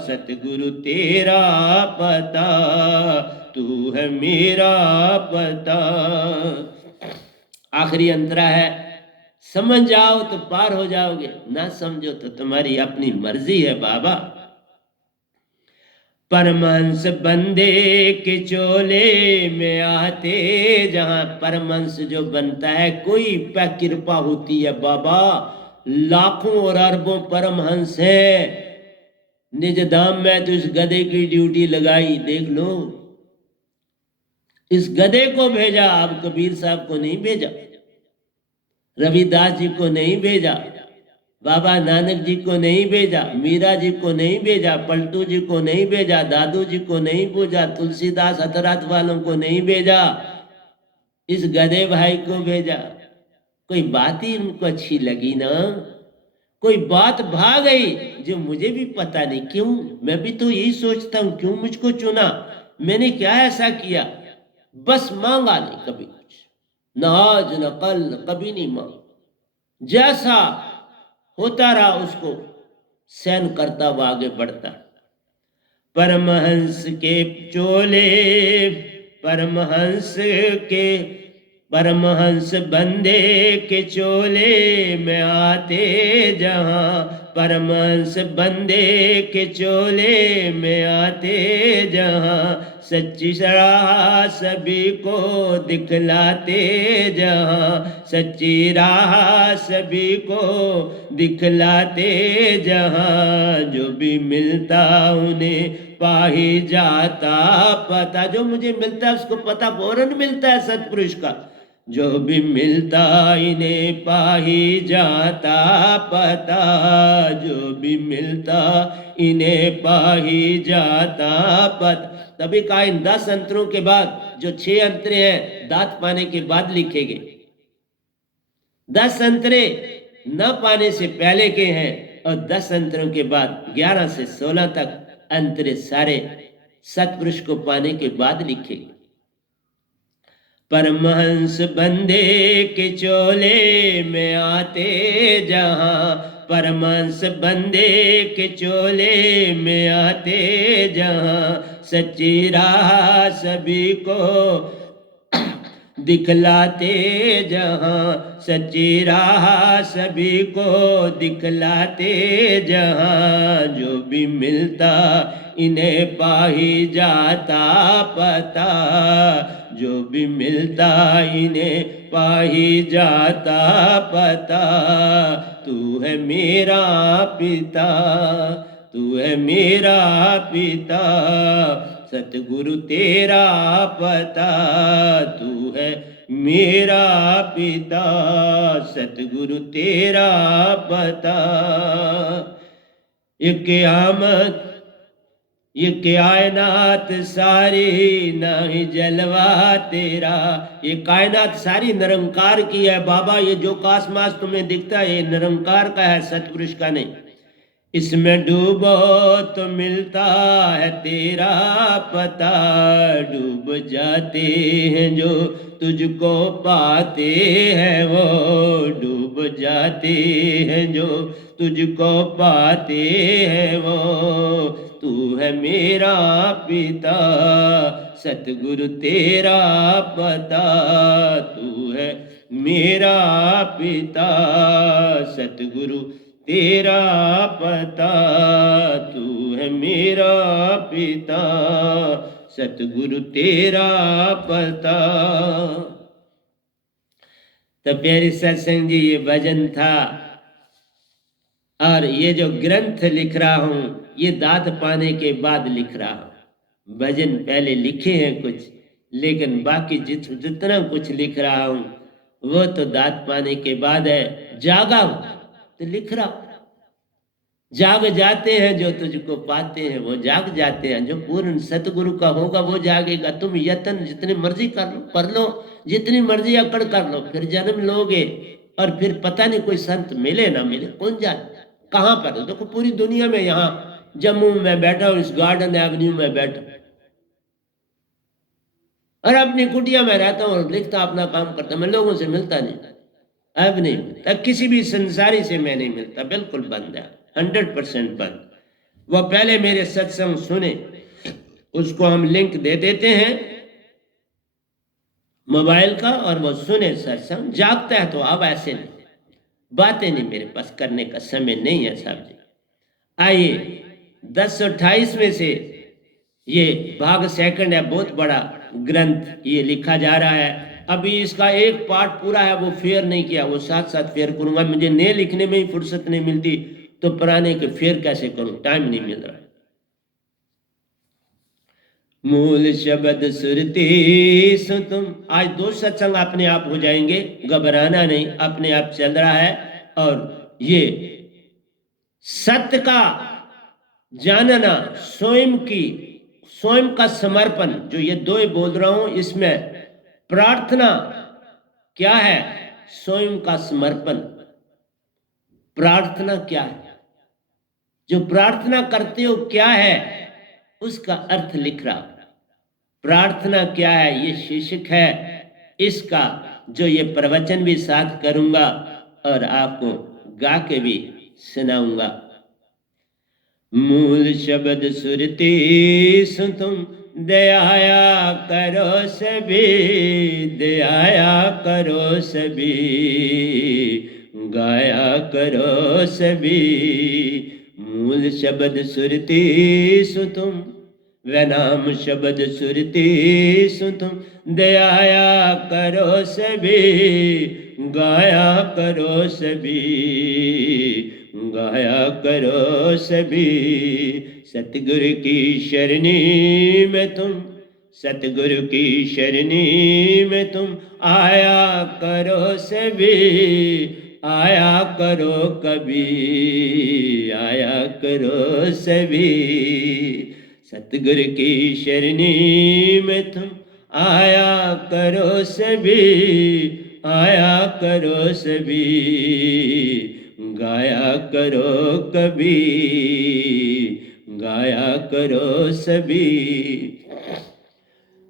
सतगुरु तेरा पता, तू है मेरा पता। आखिरी अंतरा है, समझ जाओ तो पार हो जाओगे, ना समझो तो तुम्हारी अपनी मर्जी है बाबा। परमहंस बंदे के चोले में आते, जहां परमहंस जो बनता है कोई पे कृपा होती है बाबा। लाखों और अरबों परमहंस हैं, निज धाम में तो इस गधे की ड्यूटी लगाई, देख लो इस गधे को भेजा, अब कबीर साहब को नहीं भेजा, रविदास जी को नहीं भेजा, बाबा नानक जी को नहीं भेजा, मीरा जी को नहीं भेजा, पलटू जी को नहीं भेजा, दादू जी को नहीं भेजा, तुलसीदास हथरात वालों को नहीं भेजा, इस गधे भाई को भेजा। कोई बात ही उनको अच्छी लगी ना, कोई बात भा गई जो मुझे भी पता नहीं क्यों। मैं भी तो यही सोचता हूं क्यों मुझको चुना, मैंने क्या ऐसा किया। बस मांगा नहीं कभी कुछ, न आज न कल, कभी नहीं मांगा, जैसा होता रहा उसको सहन करता हुआ आगे बढ़ता। परमहंस के चोले, परमहंस के, परमहंस बंदे के चोले में आते जहां, परमहंस बंदे के चोले में आते जहां, सच्ची राह सभी को दिखलाते जहां, सच्ची राह सभी को दिखलाते जहां, जो भी मिलता उन्हें पा ही जाता पता। जो मुझे मिलता है उसको पता फौरन मिलता है सतपुरुष का, जो भी मिलता इन्हें पा ही जाता पता, जो भी मिलता इन्हें पा ही जाता पता। तभी कहा इन 10 अंतरों के बाद जो 6 अंतरे हैं दात पाने के बाद लिखेंगे, 10 अंतरे न पाने से पहले के हैं और 10 अंतरों के बाद 11 से 16 तक अंतरे सारे सतपुरुष को पाने के बाद लिखेंगे। परमहंस बंदे के चोले में आते जहां, परमहंस बंदे के चोले में आते जहां, सच्ची राह सभी को दिखलाते जहां, सच्ची राह सभी को दिखलाते जहां, जो भी मिलता इन्हें पा ही जाता पता, जो भी मिलता इन्हें पा ही जाता पता। तू है मेरा पिता, तू है मेरा पिता, सतगुरु तेरा पता, तू है मेरा पिता, सतगुरु तेरा पता। ये क़यामत ये कायनात सारी नहीं जलवा तेरा, ये कायनात सारी निरंकार की है बाबा। ये जो कासमास तुम्हें दिखता है ये निरंकार का है, सतपुरुष का नहीं। इसमें डूबो तो मिलता है तेरा पता, डूब जाते हैं जो तुझको पाते हैं वो, डूब जाते हैं जो तुझको पाते हैं वो। तू है मेरा पिता, सतगुरु तेरा पता, तू है मेरा पिता, सतगुरु तेरा पता, तू है मेरा पिता, सतगुरु तेरा पता। तो प्यारे सत्संग जी ये भजन था, और ये जो ग्रंथ लिख रहा हूं ये दात पाने के बाद लिख रहा हूं। भजन पहले लिखे हैं कुछ, लेकिन बाकी जितना कुछ लिख रहा हूं वो तो दात पाने के बाद है। जागा हूं तो लिख रहा हूं। जाग जाते हैं जो तुझको पाते हैं वो जाग जाते हैं, जो पूर्ण सतगुरु का होगा वो जागेगा। तुम यत्न जितनी मर्जी कर लो, जितनी मर्जी अकड़ कर लो, फिर जन्म लोगे और फिर पता नहीं कोई संत मिले ना मिले, कौन जाने कहाँ पर। देखो पूरी दुनिया में, यहाँ जम्मू में बैठा हूँ, इस गार्डन एवेन्यू में बैठा और अपनी कुटिया में रहता हूँ और लिखता अपना काम करता, मैं लोगों से मिलता नहीं, अब नहीं मिलता, किसी भी संसारी से मैं नहीं मिलता, बिल्कुल बंद है, 100% बंद। वो पहले मेरे सत्संग सुने, उसको हम लिंक दे देते हैं मोबाइल का, और वो सुने सत्संग, जागता है तो अब ऐसे नहीं, बातें नहीं मेरे पास करने का समय नहीं है साहब जी। आइए 1028 में से ये भाग सेकंड है, बहुत बड़ा ग्रंथ ये लिखा जा रहा है। अभी इसका एक पार्ट पूरा है, वो फेयर नहीं किया, वो साथ साथ फेयर करूंगा, मुझे नए लिखने में ही फुर्सत नहीं मिलती, तो पुराने के फेयर कैसे करूं, टाइम नहीं मिल रहा। मूल शब्द सुरती सो तुम, आज 2 सत्संग अपने आप हो जाएंगे, घबराना नहीं, अपने आप चल रहा है। और ये सत्य का जानना, स्वयं का समर्पण, जो ये 2 बोल रहा हूं, इसमें प्रार्थना क्या है, स्वयं का समर्पण, प्रार्थना क्या है, जो प्रार्थना करते हो क्या है, उसका अर्थ लिख रहा। प्रार्थना क्या है, ये शीर्षक है इसका, जो ये प्रवचन भी साथ करूंगा और आपको गा के भी सुनाऊंगा। मूल शब्द सुरती सु तुम, दयाया करो सभी, दयाया करो सभी, गाया करो सभी। मूल शब्द सुरती सु तुम, व नाम शब्द सुरती सु तुम, दयाया करो सभी, गाया करो सभी, गाया करो सभी। सतगुरु की शरणी में तुम, सतगुरु की शरणी में तुम, आया करो सभी, आया करो कभी, आया करो सभी। सतगुरु की शरणी में तुम, आया करो सभी, आया करो सभी, गाया करो कभी, गाया करो सभी।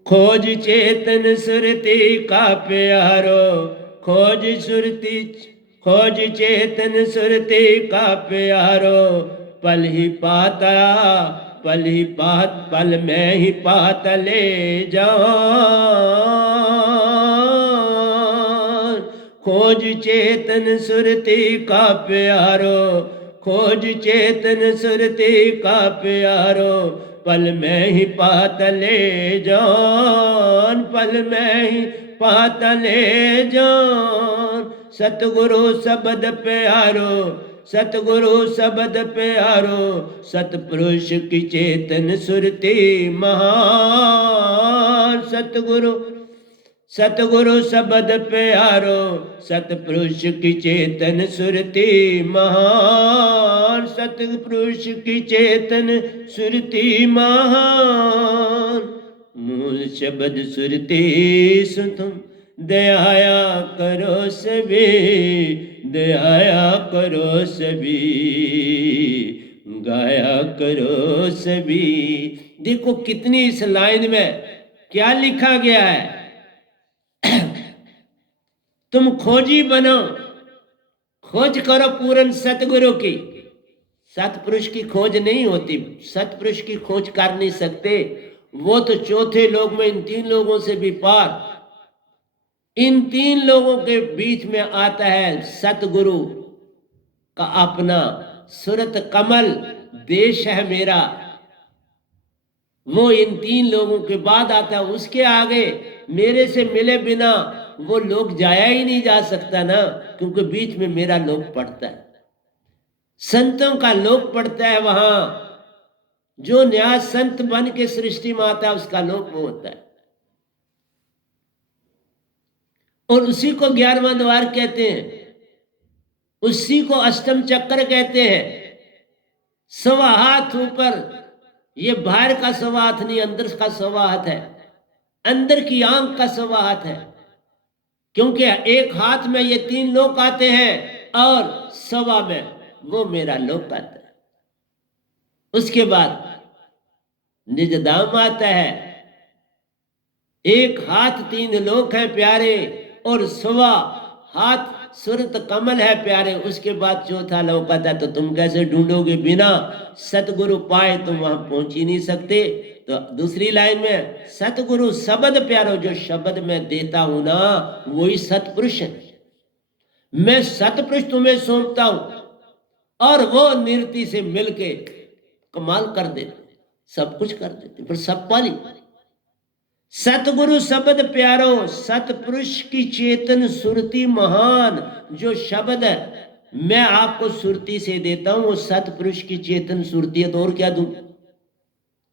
खोज चेतन सुरती का प्यारो, खोज सुरती, खोज चेतन सुरती का प्यारो, पल ही पाता, पल ही पात, पल में ही पात ले जाओ। खोज चेतन सुरती का प्यारो, खोज चेतन सुरती का प्यारो, पल में ही पात ले जान, पल में ही पात ले जान। सतगुरु शब्द प्यारो, सतगुरु शब्द प्यारो, सतपुरुष की चेतन सुरती महान। सतगुरु, सतगुरु शब्द प्यारो, सतपुरुष की चेतन सुरती महान। सतपुरुष की चेतन सुरती महान। मूल शब्द सुरती सु तुम, दयाया करो सभी, दयाया करो सभी, गाया करो सभी। देखो कितनी इस लाइन में क्या लिखा गया है। तुम खोजी बनो, खोज करो पूर्ण सतगुरु की। सतपुरुष की खोज नहीं होती, सतपुरुष की खोज कर नहीं सकते, वो तो चौथे लोग में इन 3 लोगों से भी पार। इन 3 लोगों के बीच में आता है सतगुरु का अपना सूरत कमल, देश है मेरा, वो इन 3 लोगों के बाद आता है। उसके आगे मेरे से मिले बिना वो लोग जाया ही नहीं जा सकता ना, क्योंकि बीच में मेरा लोक पड़ता है, संतों का लोक पड़ता है। वहां जो न्याय संत बन के सृष्टि में आता है उसका लोक वो होता है, और उसी को 11वां द्वार कहते हैं, उसी को अष्टम चक्र कहते हैं। 1.25 हाथ ऊपर, ये बाहर का 1.25 हाथ नहीं, अंदर का 1.25 हाथ है, अंदर की आंख का 1.25 हाथ है। क्योंकि एक हाथ में ये 3 लोक आते हैं और सवा में वो मेरा लोक आता है। उसके बाद निज धाम आता है। एक हाथ 3 लोक है प्यारे और सवा हाथ सुरत कमल है प्यारे। उसके बाद चौथा लोक आता है। तो तुम कैसे ढूंढोगे? बिना सतगुरु पाए तुम वहां पहुंच ही नहीं सकते। तो दूसरी लाइन में सतगुरु शब्द प्यारो, जो शब्द मैं देता हूं ना वही सतपुरुष है। मैं सतपुरुष तुम्हें सौंपता हूं और वो निरति से मिलके कमाल कर देते, सब कुछ कर देते, पर सब पाली। सतगुरु शब्द प्यारो, सतपुरुष की चेतन सुरती महान। जो शब्द है मैं आपको सुरती से देता हूं वो सतपुरुष की चेतन सुरती है। तो और क्या दूं?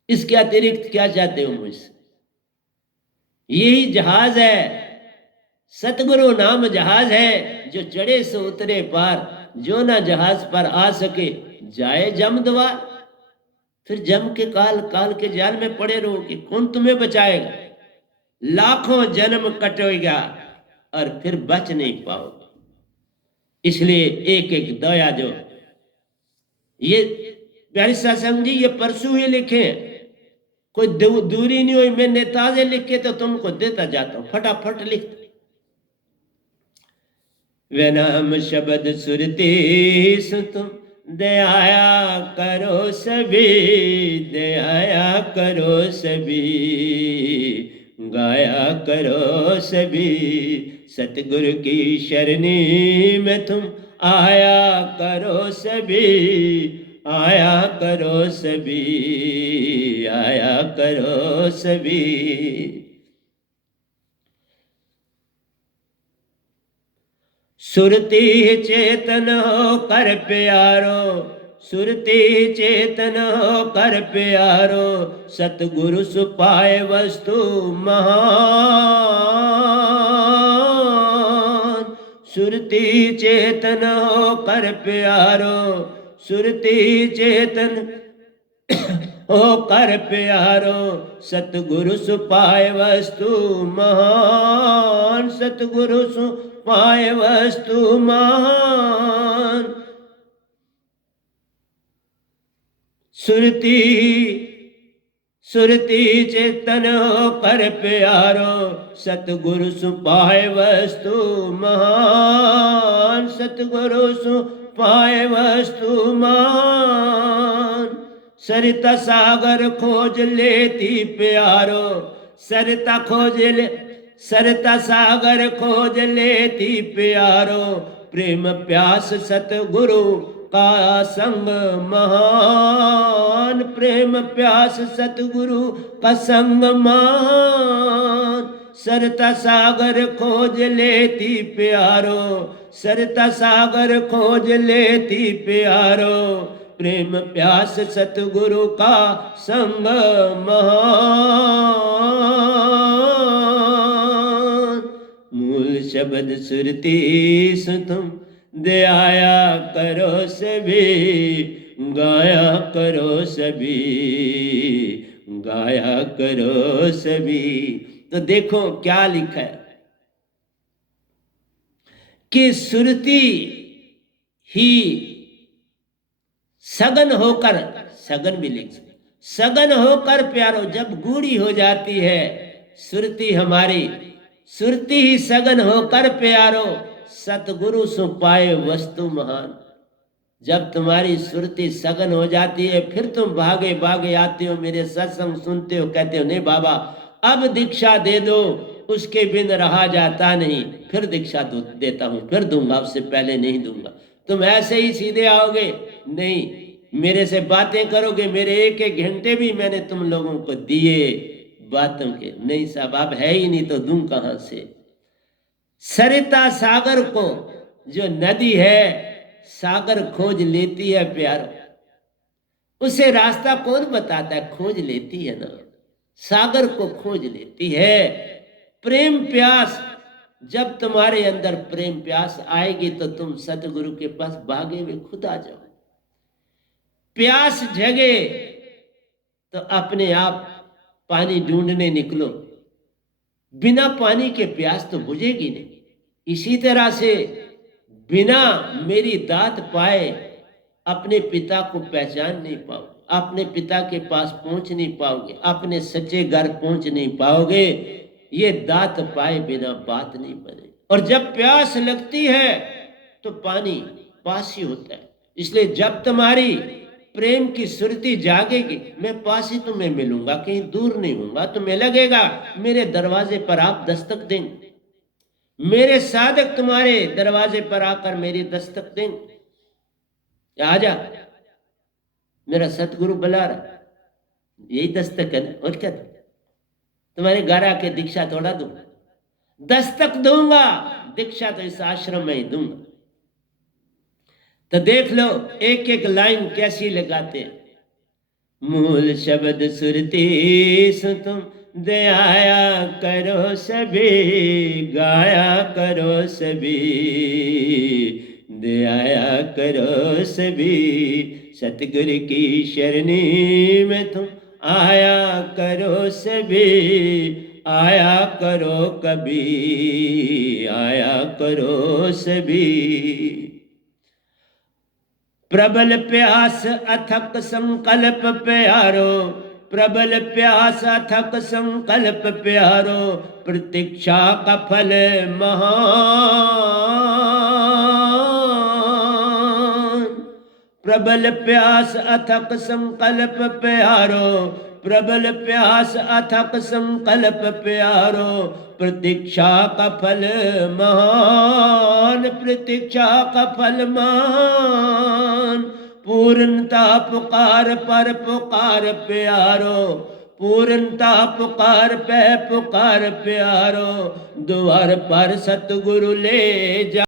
इसके अतिरिक्त क्या चाहते हो मुझसे? यही जहाज है, सतगुरु नाम जहाज है। जो चढ़े सो उतरे पार, जो ना जहाज पर आ सके जाए जम द्वार। फिर जम के काल के जाल में पड़े रहोगे, कौन तुम्हें बचाएगा? लाखों जन्म कटेगा और फिर बच नहीं पाओगे। इसलिए एक एक दया जो ये प्यारे सत्संग जी ये परसों ही लिखे, कोई दूरी नहीं हुई। मैं नेताजे लिख के तो तुमको देता जाता हूं, फटाफट लिख। वे नाम शब्द सुरती तुम दया करो सभी, दया करो सभी, गाया करो सभी। सतगुरु की शरणी में तुम आया करो सभी, आया करो सभी, आया करो सभी। सुरती चेतन हो कर प्यारो, सुरती चेतन हो कर प्यारो। सतगुरु सुपाए वस्तु महान। सुरती चेतन हो कर प्यारो, सुरती चेतन हो कर प्यारो। सतगुरु सुपाए वस्तु महान, सतगुरु सुपाए वस्तु महान। सुरती सुरती चेतन हो कर प्यारो। सतगुरु सुपाए वस्तु महान, सतगुरु सुपाए वस्तु महान। सरिता सागर खोज लेती प्यारो, सरिता सरिता सागर खोज लेती प्यारो। प्रेम प्यास सतगुरु का संग महान, प्रेम प्यास सतगुरु का संग महान। सरता सागर खोज लेती प्यारो, सरता सागर खोज लेती प्यारो। प्रेम प्यास सतगुरु का संग महान। मूल शब्द सुरती तुम दया करो सभी, गाया करो सभी, गाया करो सभी। तो देखो क्या लिखा है कि सुरती ही सगन होकर, सगन भी लिख सकते, सगन होकर प्यारो जब गूढ़ी हो जाती है सुरती हमारी, सुरती ही सगन होकर प्यारो। सतगुरु सु पाए वस्तु महान। जब तुम्हारी सुरती सगन हो जाती है फिर तुम भागे भागे आते हो, मेरे सत्संग सुनते हो, कहते हो नहीं बाबा अब दीक्षा दे दो, उसके बिन रहा जाता नहीं। फिर दीक्षा देता हूं, फिर दूंगा, उससे पहले नहीं दूंगा। तुम ऐसे ही सीधे आओगे नहीं, मेरे से बातें करोगे। मेरे एक एक घंटे भी मैंने तुम लोगों को दिए बातों के, नहीं साहब अब है ही नहीं तो दूं कहां से। सरिता सागर को, जो नदी है सागर खोज लेती है प्यारो, उसे रास्ता कौन बताता है? खोज लेती है ना, सागर को खोज लेती है। प्रेम प्यास, जब तुम्हारे अंदर प्रेम प्यास आएगी तो तुम सतगुरु के पास भागे हुए खुद आ जाओ। प्यास जगे तो अपने आप पानी ढूंढने निकलो, बिना पानी के प्यास तो बुझेगी नहीं। इसी तरह से बिना मेरी दात पाए अपने पिता को पहचान नहीं पाओगे, अपने पिता के पास पहुंच नहीं पाओगे, अपने सच्चे घर पहुंच नहीं पाओगे। ये दात पाए बिना बात नहीं बने। और जब प्यास लगती है तो पानी पास ही होता है। इसलिए जब तुम्हारी प्रेम की सुरती जागेगी, मैं पास ही तुम्हें मिलूंगा, कहीं दूर नहीं हूंगा। तुम्हें लगेगा मेरे दरवाजे पर आप दस्तक देंगे, मेरे साधक तुम्हारे दरवाजे पर आकर मेरी दस्तक देंगे, आजा मेरा सतगुरु बुला रहा। यही दस्तक है ना, और क्या? तुम्हारे घर आके दीक्षा थोड़ा दूंगा, दस्तक दूंगा, दीक्षा तो इस आश्रम में ही दूंगा। तो देख लो एक एक लाइन कैसी लगाते हैं। मूल शब्द सुरती सु तुम दयाया करो सभी, गाया करो सभी, दयाया करो सभी। सतगुरु की शरणी में तुम आया करो सभी, आया करो कभी, आया करो सभी। प्रबल प्यास अथक संकल्प प्यारो, प्रबल प्यास अथक संकल्प प्यारो, प्रतीक्षा का फल महान। प्रबल प्यास अथक संकल्प प्यारो, प्रबल प्यास अथक संकल्प प्यारो, प्रतीक्षा का फल महान, प्रतीक्षा का फल महान। पूर्णता पुकार पर पुकार प्यारो, पूर्णता पुकार पे पुकार प्यारो, द्वार पर सतगुरु ले जा।